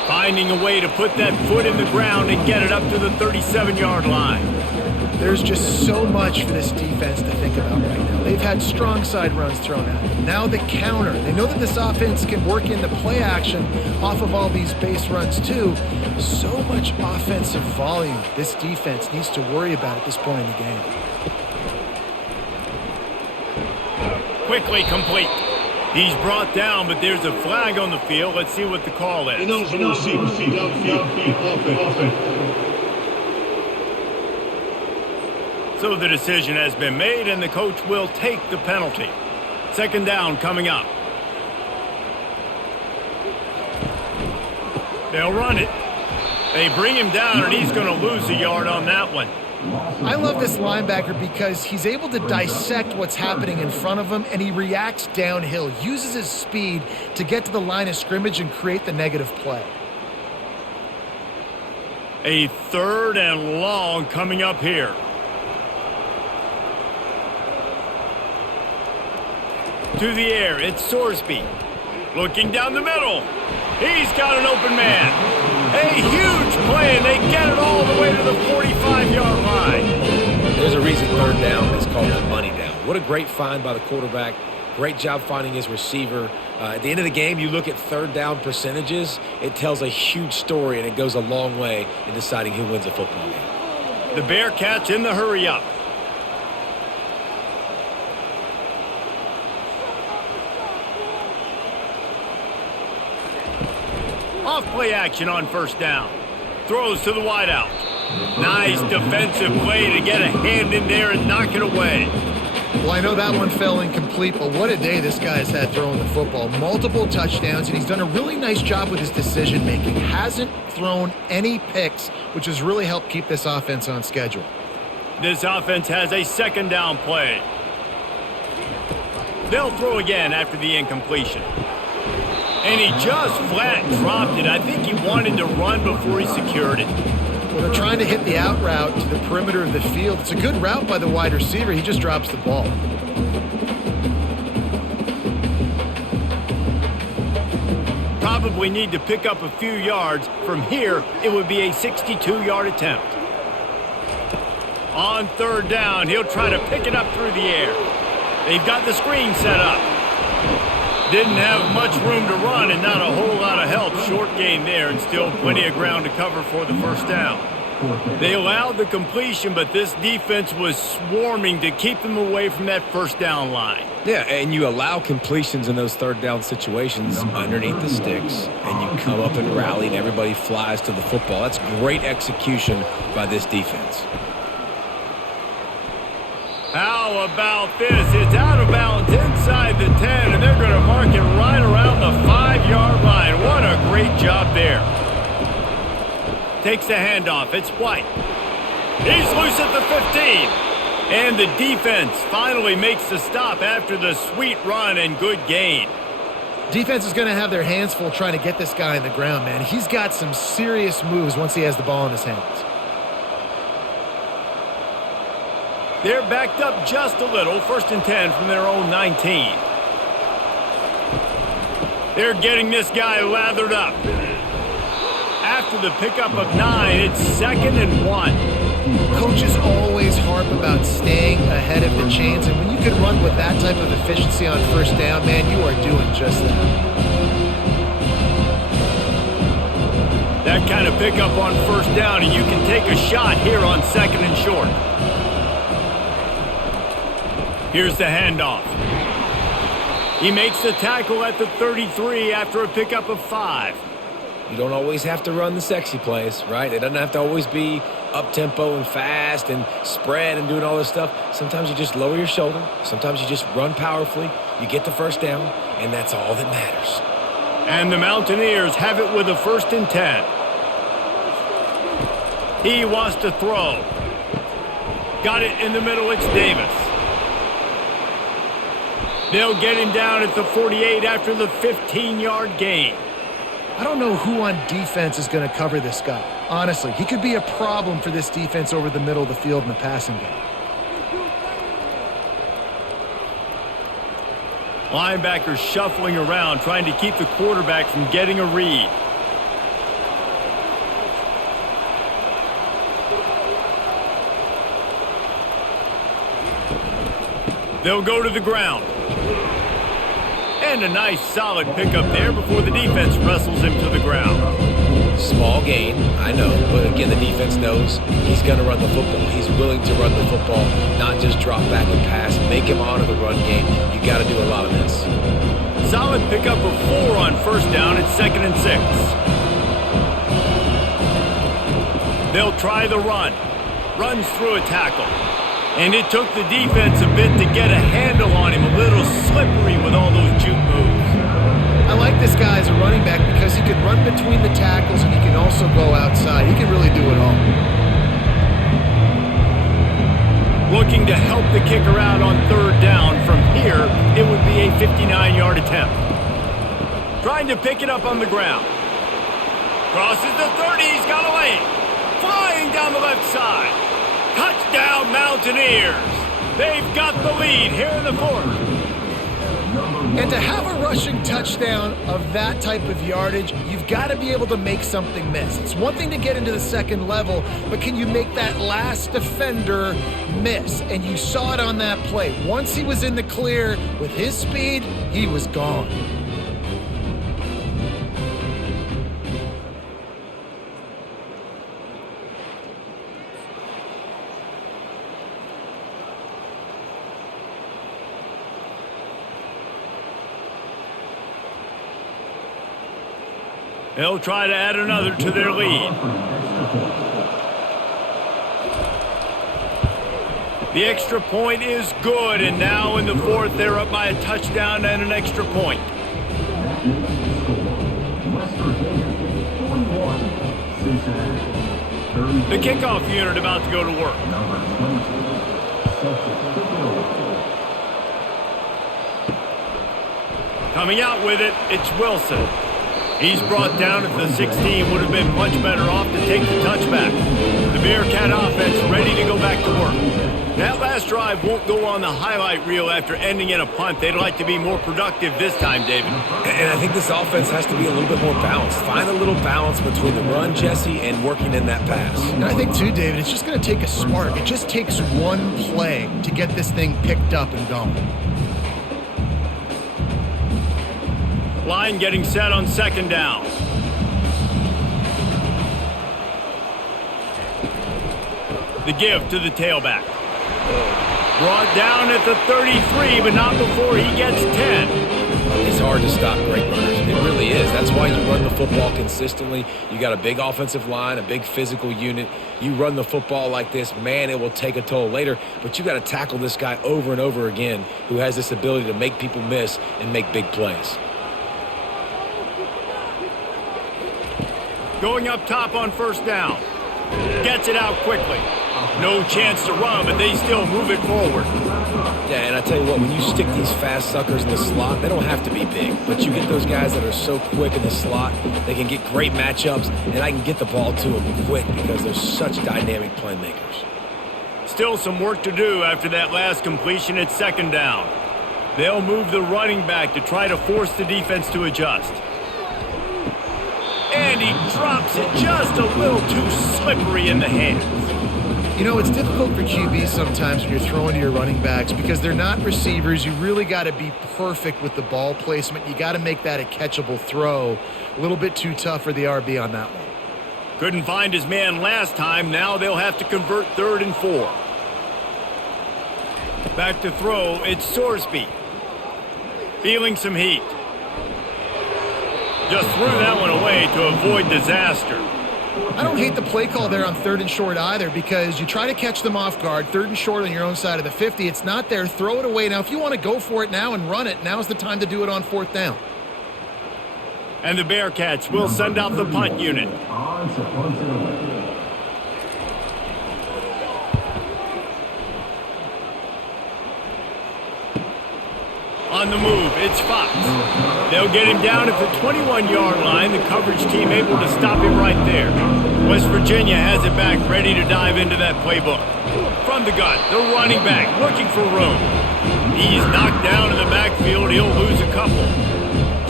Finding a way to put that foot in the ground and get it up to the 37-yard line. There's just so much for this defense to think about right now. They've had strong side runs thrown at them. Now the counter. They know that this offense can work in the play action off of all these base runs too. So much offensive volume this defense needs to worry about at this point in the game. Quickly complete. He's brought down, but there's a flag on the field. Let's see what the call is. So the decision has been made, and the coach will take the penalty. 2nd down coming up. They'll run it. They bring him down, and he's going to lose a yard on that one. I love this linebacker because he's able to dissect what's happening in front of him, and he reacts downhill, uses his speed to get to the line of scrimmage and create the negative play. A 3rd and long coming up here. To the air, it's Sorsby. Looking down the middle. He's got an open man. A huge play, and they get it all the way to the 45-yard line. There's a reason 3rd down is called the money down. What a great find by the quarterback. Great job finding his receiver. At the end of the game, you look at 3rd down percentages. It tells a huge story, and it goes a long way in deciding who wins a football game. The Bearcats in the hurry-up. Off-play action on 1st down. Throws to the wideout. Nice defensive play to get a hand in there and knock it away. Well, I know that one fell incomplete, but what a day this guy has had throwing the football. Multiple touchdowns, and he's done a really nice job with his decision-making. Hasn't thrown any picks, which has really helped keep this offense on schedule. This offense has a 2nd down play. They'll throw again after the incompletion. And he just flat dropped it. I think he wanted to run before he secured it. Well, they're trying to hit the out route to the perimeter of the field. It's a good route by the wide receiver. He just drops the ball. Probably need to pick up a few yards. From here, it would be a 62-yard attempt. On 3rd down, he'll try to pick it up through the air. They've got the screen set up. Didn't have much room to run and not a whole lot of help. Short gain there and still plenty of ground to cover for the 1st down. They allowed the completion, but this defense was swarming to keep them away from that 1st down line. Yeah, and you allow completions in those 3rd down situations underneath the sticks, and you come up and rally, and everybody flies to the football. That's great execution by this defense. How about this? It's out of bounds inside the 10, and they're going to mark it right around the 5-yard line. What a great job there. Takes the handoff. It's White. He's loose at the 15. And the defense finally makes the stop after the sweet run and good gain. Defense is going to have their hands full trying to get this guy in the ground, man. He's got some serious moves once he has the ball in his hands. They're backed up just a little. 1st and 10 from their own 19. They're getting this guy lathered up. After the pickup of 9, it's 2nd and 1. Coaches always harp about staying ahead of the chains, and when you can run with that type of efficiency on 1st down, man, you are doing just that. That kind of pickup on 1st down, and you can take a shot here on 2nd and short. Here's the handoff. He makes the tackle at the 33 after a pickup of 5. You don't always have to run the sexy plays, right? It doesn't have to always be up-tempo and fast and spread and doing all this stuff. Sometimes you just lower your shoulder. Sometimes you just run powerfully. You get the 1st down, and that's all that matters. And the Mountaineers have it with a 1st and 10. He wants to throw. Got it in the middle. It's Davis. They'll get him down at the 48 after the 15-yard gain. I don't know who on defense is going to cover this guy. Honestly, he could be a problem for this defense over the middle of the field in the passing game. Linebackers shuffling around, trying to keep the quarterback from getting a read. They'll go to the ground. And a nice solid pickup there before the defense wrestles him to the ground. Small gain, I know, but again, the defense knows he's going to run the football. He's willing to run the football, not just drop back and pass, make him honor the run game. You got to do a lot of this. Solid pickup of 4 on 1st down. It's 2nd and 6. They'll try the run. Runs through a tackle. And it took the defense a bit to get a handle on him. A little slippery with all those juke moves. I like this guy as a running back because he can run between the tackles and he can also go outside. He can really do it all. Looking to help the kicker out on third down. From here, it would be a 59-yard attempt. Trying to pick it up on the ground. Crosses the 30, he's got a lane. Flying down the left side. Touchdown, Mountaineers. They've got the lead here in the fourth. And to have a rushing touchdown of that type of yardage, you've got to be able to make something miss. It's one thing to get into the second level, but can you make that last defender miss? And you saw it on that play. Once he was in the clear with his speed, he was gone. They'll try to add another to their lead. The extra point is good, and now in the fourth, they're up by a touchdown and an extra point. The kickoff unit about to go to work. Coming out with it, it's Wilson. He's brought down at the 16, would have been much better off to take the touchback. The Bearcat offense ready to go back to work. That last drive won't go on the highlight reel after ending in a punt. They'd like to be more productive this time, David. And I think this offense has to be a little bit more balanced. Find a little balance between the run, Jesse, and working in that pass. And I think, too, David, it's just going to take a spark. It just takes one play to get this thing picked up and going. Line getting set on second down. The give to the tailback. Brought down at the 33, but not before he gets 10. It's hard to stop great runners. It really is. That's why you run the football consistently. You got a big offensive line, a big physical unit. You run the football like this, man, it will take a toll later. But you got to tackle this guy over and over again who has this ability to make people miss and make big plays. Going up top on first down. Gets it out quickly. No chance to run, but they still move it forward. Yeah, and I tell you what, when you stick these fast suckers in the slot, they don't have to be big. But you get those guys that are so quick in the slot, they can get great matchups, and I can get the ball to them quick because they're such dynamic playmakers. Still some work to do after that last completion at second down. They'll move the running back to try to force the defense to adjust. And he drops it just a little too slippery in the hands. You know, it's difficult for QBs sometimes when you're throwing to your running backs because they're not receivers. You really got to be perfect with the ball placement. You got to make that a catchable throw. A little bit too tough for the RB on that one. Couldn't find his man last time. Now they'll have to convert 3rd and 4. Back to throw, it's Sorsby. Feeling some heat. Just threw that one away to avoid disaster. I don't hate the play call there on 3rd and short either because you try to catch them off guard, 3rd and short on your own side of the 50. It's not there. Throw it away. Now, if you want to go for it now and run it, now's the time to do it on 4th down. And the Bearcats will send out the punt unit. On the move, it's Fox. They'll get him down at the 21-yard line. The coverage team able to stop him right there. West Virginia has it back, ready to dive into that playbook. From the gun, the running back looking for room. He's knocked down in the backfield. He'll lose a couple.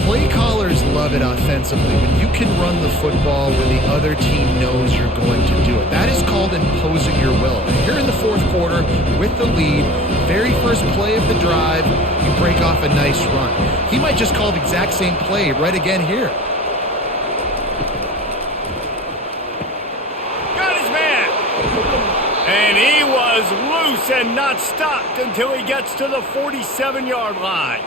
Play callers love it offensively when you can run the football when the other team knows you're going to do it. That is called imposing your will. And here in the 4th quarter with the lead, very first play of the drive, you break off a nice run. He might just call the exact same play right again here. Got his man. And he was loose and not stopped until he gets to the 47-yard line.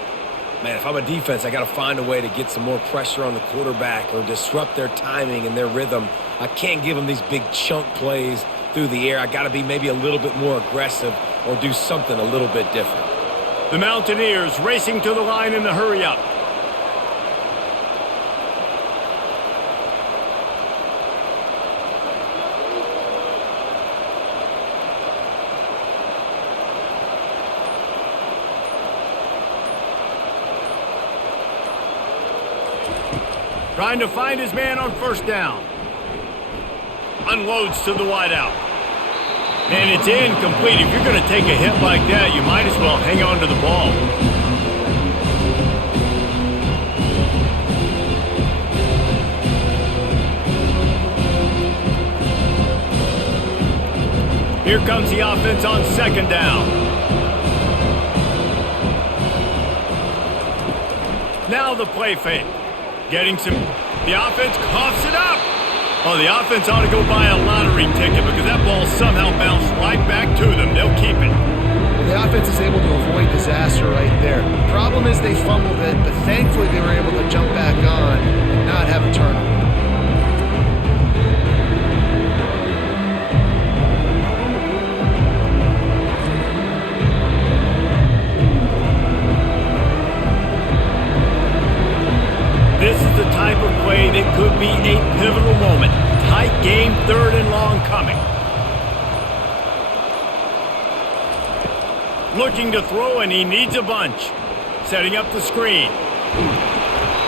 Man, if I'm a defense, I got to find a way to get some more pressure on the quarterback or disrupt their timing and their rhythm. I can't give them these big chunk plays through the air. I got to be maybe a little bit more aggressive or do something a little bit different. The Mountaineers racing to the line in the hurry-up. Trying to find his man on first down. Unloads to the wideout. And it's incomplete. If you're going to take a hit like that, you might as well hang on to the ball. Here comes the offense on second down. Now the play fake. Getting some... The offense coughs it up. Oh, the offense ought to go buy a lottery ticket because that ball somehow bounced right back to them. They'll keep it. Well, the offense is able to avoid disaster right there. Problem is they fumbled it, but thankfully they were able to jump back on and not have a turnover. This is the type of play that could be a pivotal moment. Tight game, third and long coming. Looking to throw, and he needs a bunch. Setting up the screen.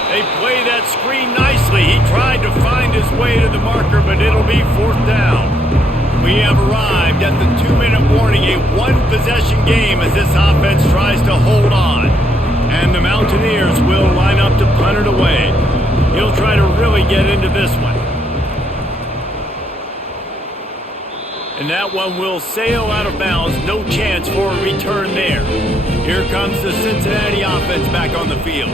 They play that screen nicely. He tried to find his way to the marker, but it'll be fourth down. We have arrived at the 2-minute warning, a one-possession game as this offense tries to hold on. And the Mountaineers will line up to punt it away. He'll try to really get into this one. And that one will sail out of bounds. No chance for a return there. Here comes the Cincinnati offense back on the field.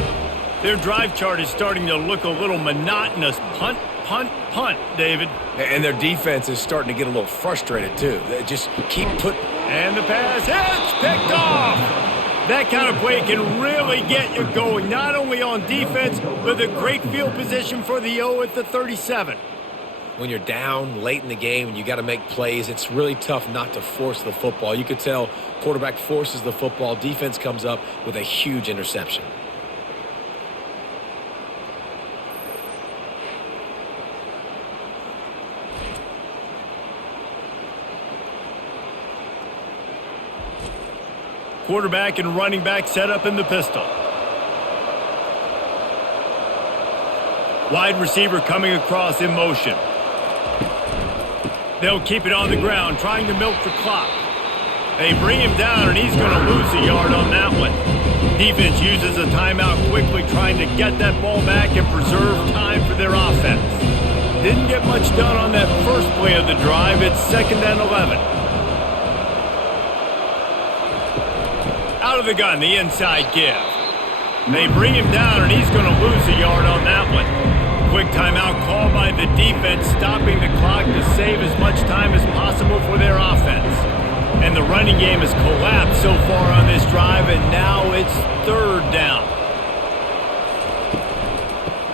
Their drive chart is starting to look a little monotonous. Punt, punt, punt, David. And their defense is starting to get a little frustrated, too. They just keep putting... And the pass, it's picked off! That kind of play can really get you going, not only on defense, but a great field position for the O at the 37. When you're down late in the game and you got to make plays, it's really tough not to force the football. You could tell quarterback forces the football, defense comes up with a huge interception. Quarterback and running back set up in the pistol. Wide receiver coming across in motion. They'll keep it on the ground, trying to milk the clock. They bring him down, and he's going to lose a yard on that one. Defense uses a timeout quickly, trying to get that ball back and preserve time for their offense. Didn't get much done on that first play of the drive. It's 2nd and 11. Out of the gun, the inside give. They bring him down, and he's going to lose a yard on that one. Quick timeout call by the defense, stopping the clock to save as much time as possible for their offense. And the running game has collapsed so far on this drive, and now it's 3rd down.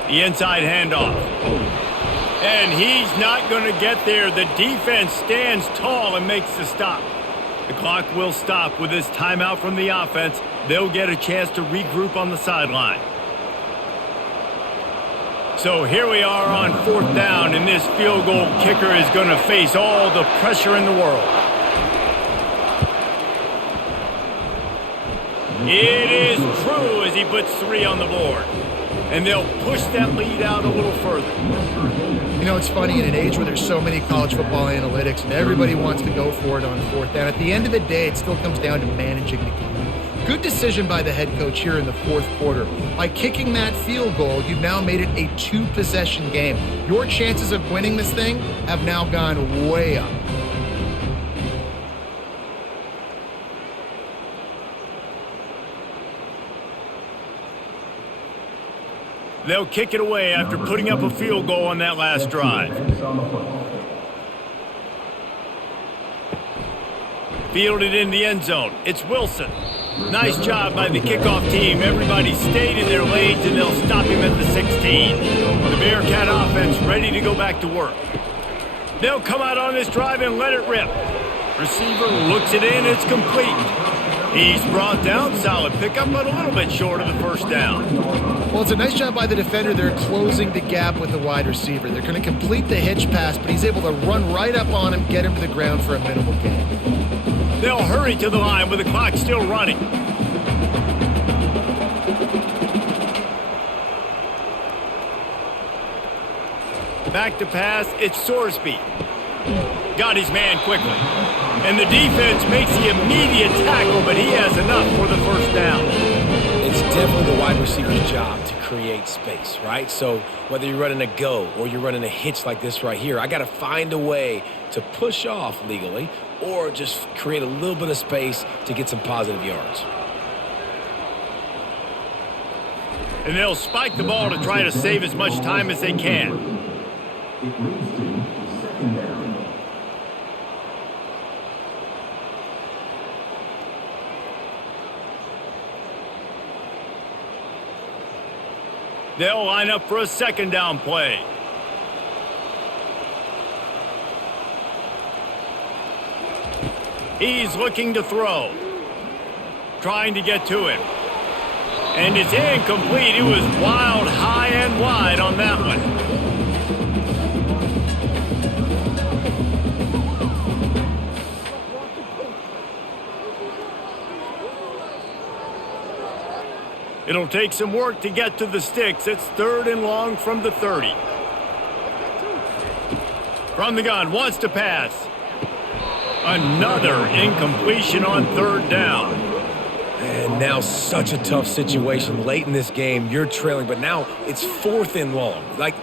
The inside handoff. And he's not going to get there. The defense stands tall and makes the stop. The clock will stop with this timeout from the offense. They'll get a chance to regroup on the sideline. So here we are on 4th down, and this field goal kicker is going to face all the pressure in the world. It is true as he puts 3 on the board. And they'll push that lead out a little further. You know, it's funny, in an age where there's so many college football analytics and everybody wants to go for it on 4th down, at the end of the day, it still comes down to managing the game. Good decision by the head coach here in the 4th quarter. By kicking that field goal, you've now made it a 2-possession game. Your chances of winning this thing have now gone way up. They'll kick it away after putting up a field goal on that last drive. Fielded in the end zone. It's Wilson. Nice job by the kickoff team. Everybody stayed in their lanes, and they'll stop him at the 16. The Bearcat offense ready to go back to work. They'll come out on this drive and let it rip. Receiver looks it in. It's complete. He's brought down. Solid pickup, but a little bit short of the 1st down. Well, it's a nice job by the defender. They're closing the gap with the wide receiver. They're going to complete the hitch pass, but he's able to run right up on him, get him to the ground for a minimal gain. They'll hurry to the line with the clock still running. Back to pass, it's Sorsby. Got his man quickly. And the defense makes the immediate tackle, but he has enough for the first down. It's definitely the wide receiver's job to create space, right? So whether you're running a go or you're running a hitch like this right here, I got to find a way to push off legally or just create a little bit of space to get some positive yards. And they'll spike the ball to try to save as much time as they can. They'll line up for a second down play. He's looking to throw. Trying to get to him. And it's incomplete. It was wild, high and wide on that one. It'll take some work to get to the sticks. It's 3rd and long from the 30. From the gun, wants to pass. Another incompletion on 3rd down. And now such a tough situation. Late in this game, you're trailing, but now it's 4th and long. Like,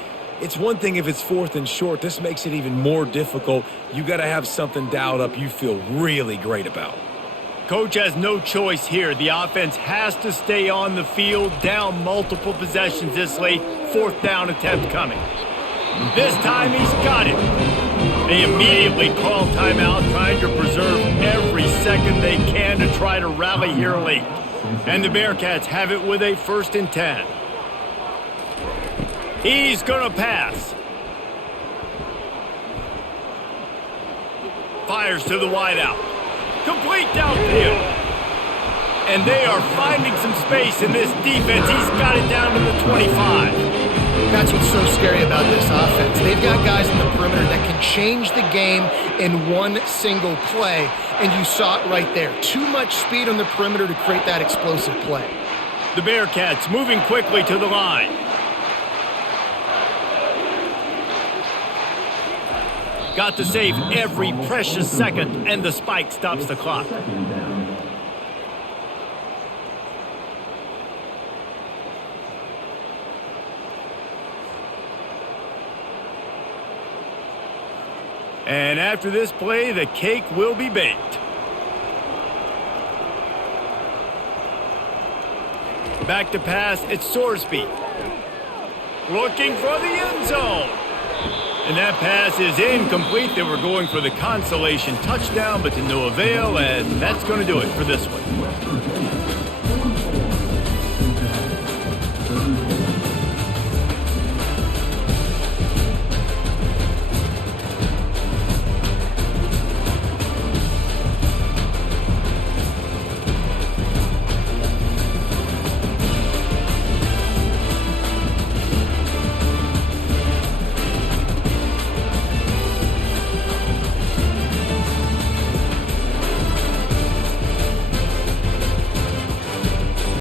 it's one thing if it's 4th and short. This makes it even more difficult. You got to have something dialed up you feel really great about. Coach has no choice here. The offense has to stay on the field, down multiple possessions this late. 4th down attempt coming. This time he's got it. They immediately call timeout, trying to preserve every second they can to try to rally here late. And the Bearcats have it with a 1st and 10. He's going to pass. Fires to the wideout. Complete downfield. And they are finding some space in this defense. He's got it down to the 25. That's what's so scary about this offense. They've got guys in the perimeter that can change the game in one single play, and you saw it right there. Too much speed on the perimeter to create that explosive play. The Bearcats moving quickly to the line. Got to save every precious second, and the spike stops the clock. And after this play, the cake will be baked. Back to pass, it's Sorsby. Looking for the end zone. And that pass is incomplete. They were going for the consolation touchdown, but to no avail, and that's going to do it for this one.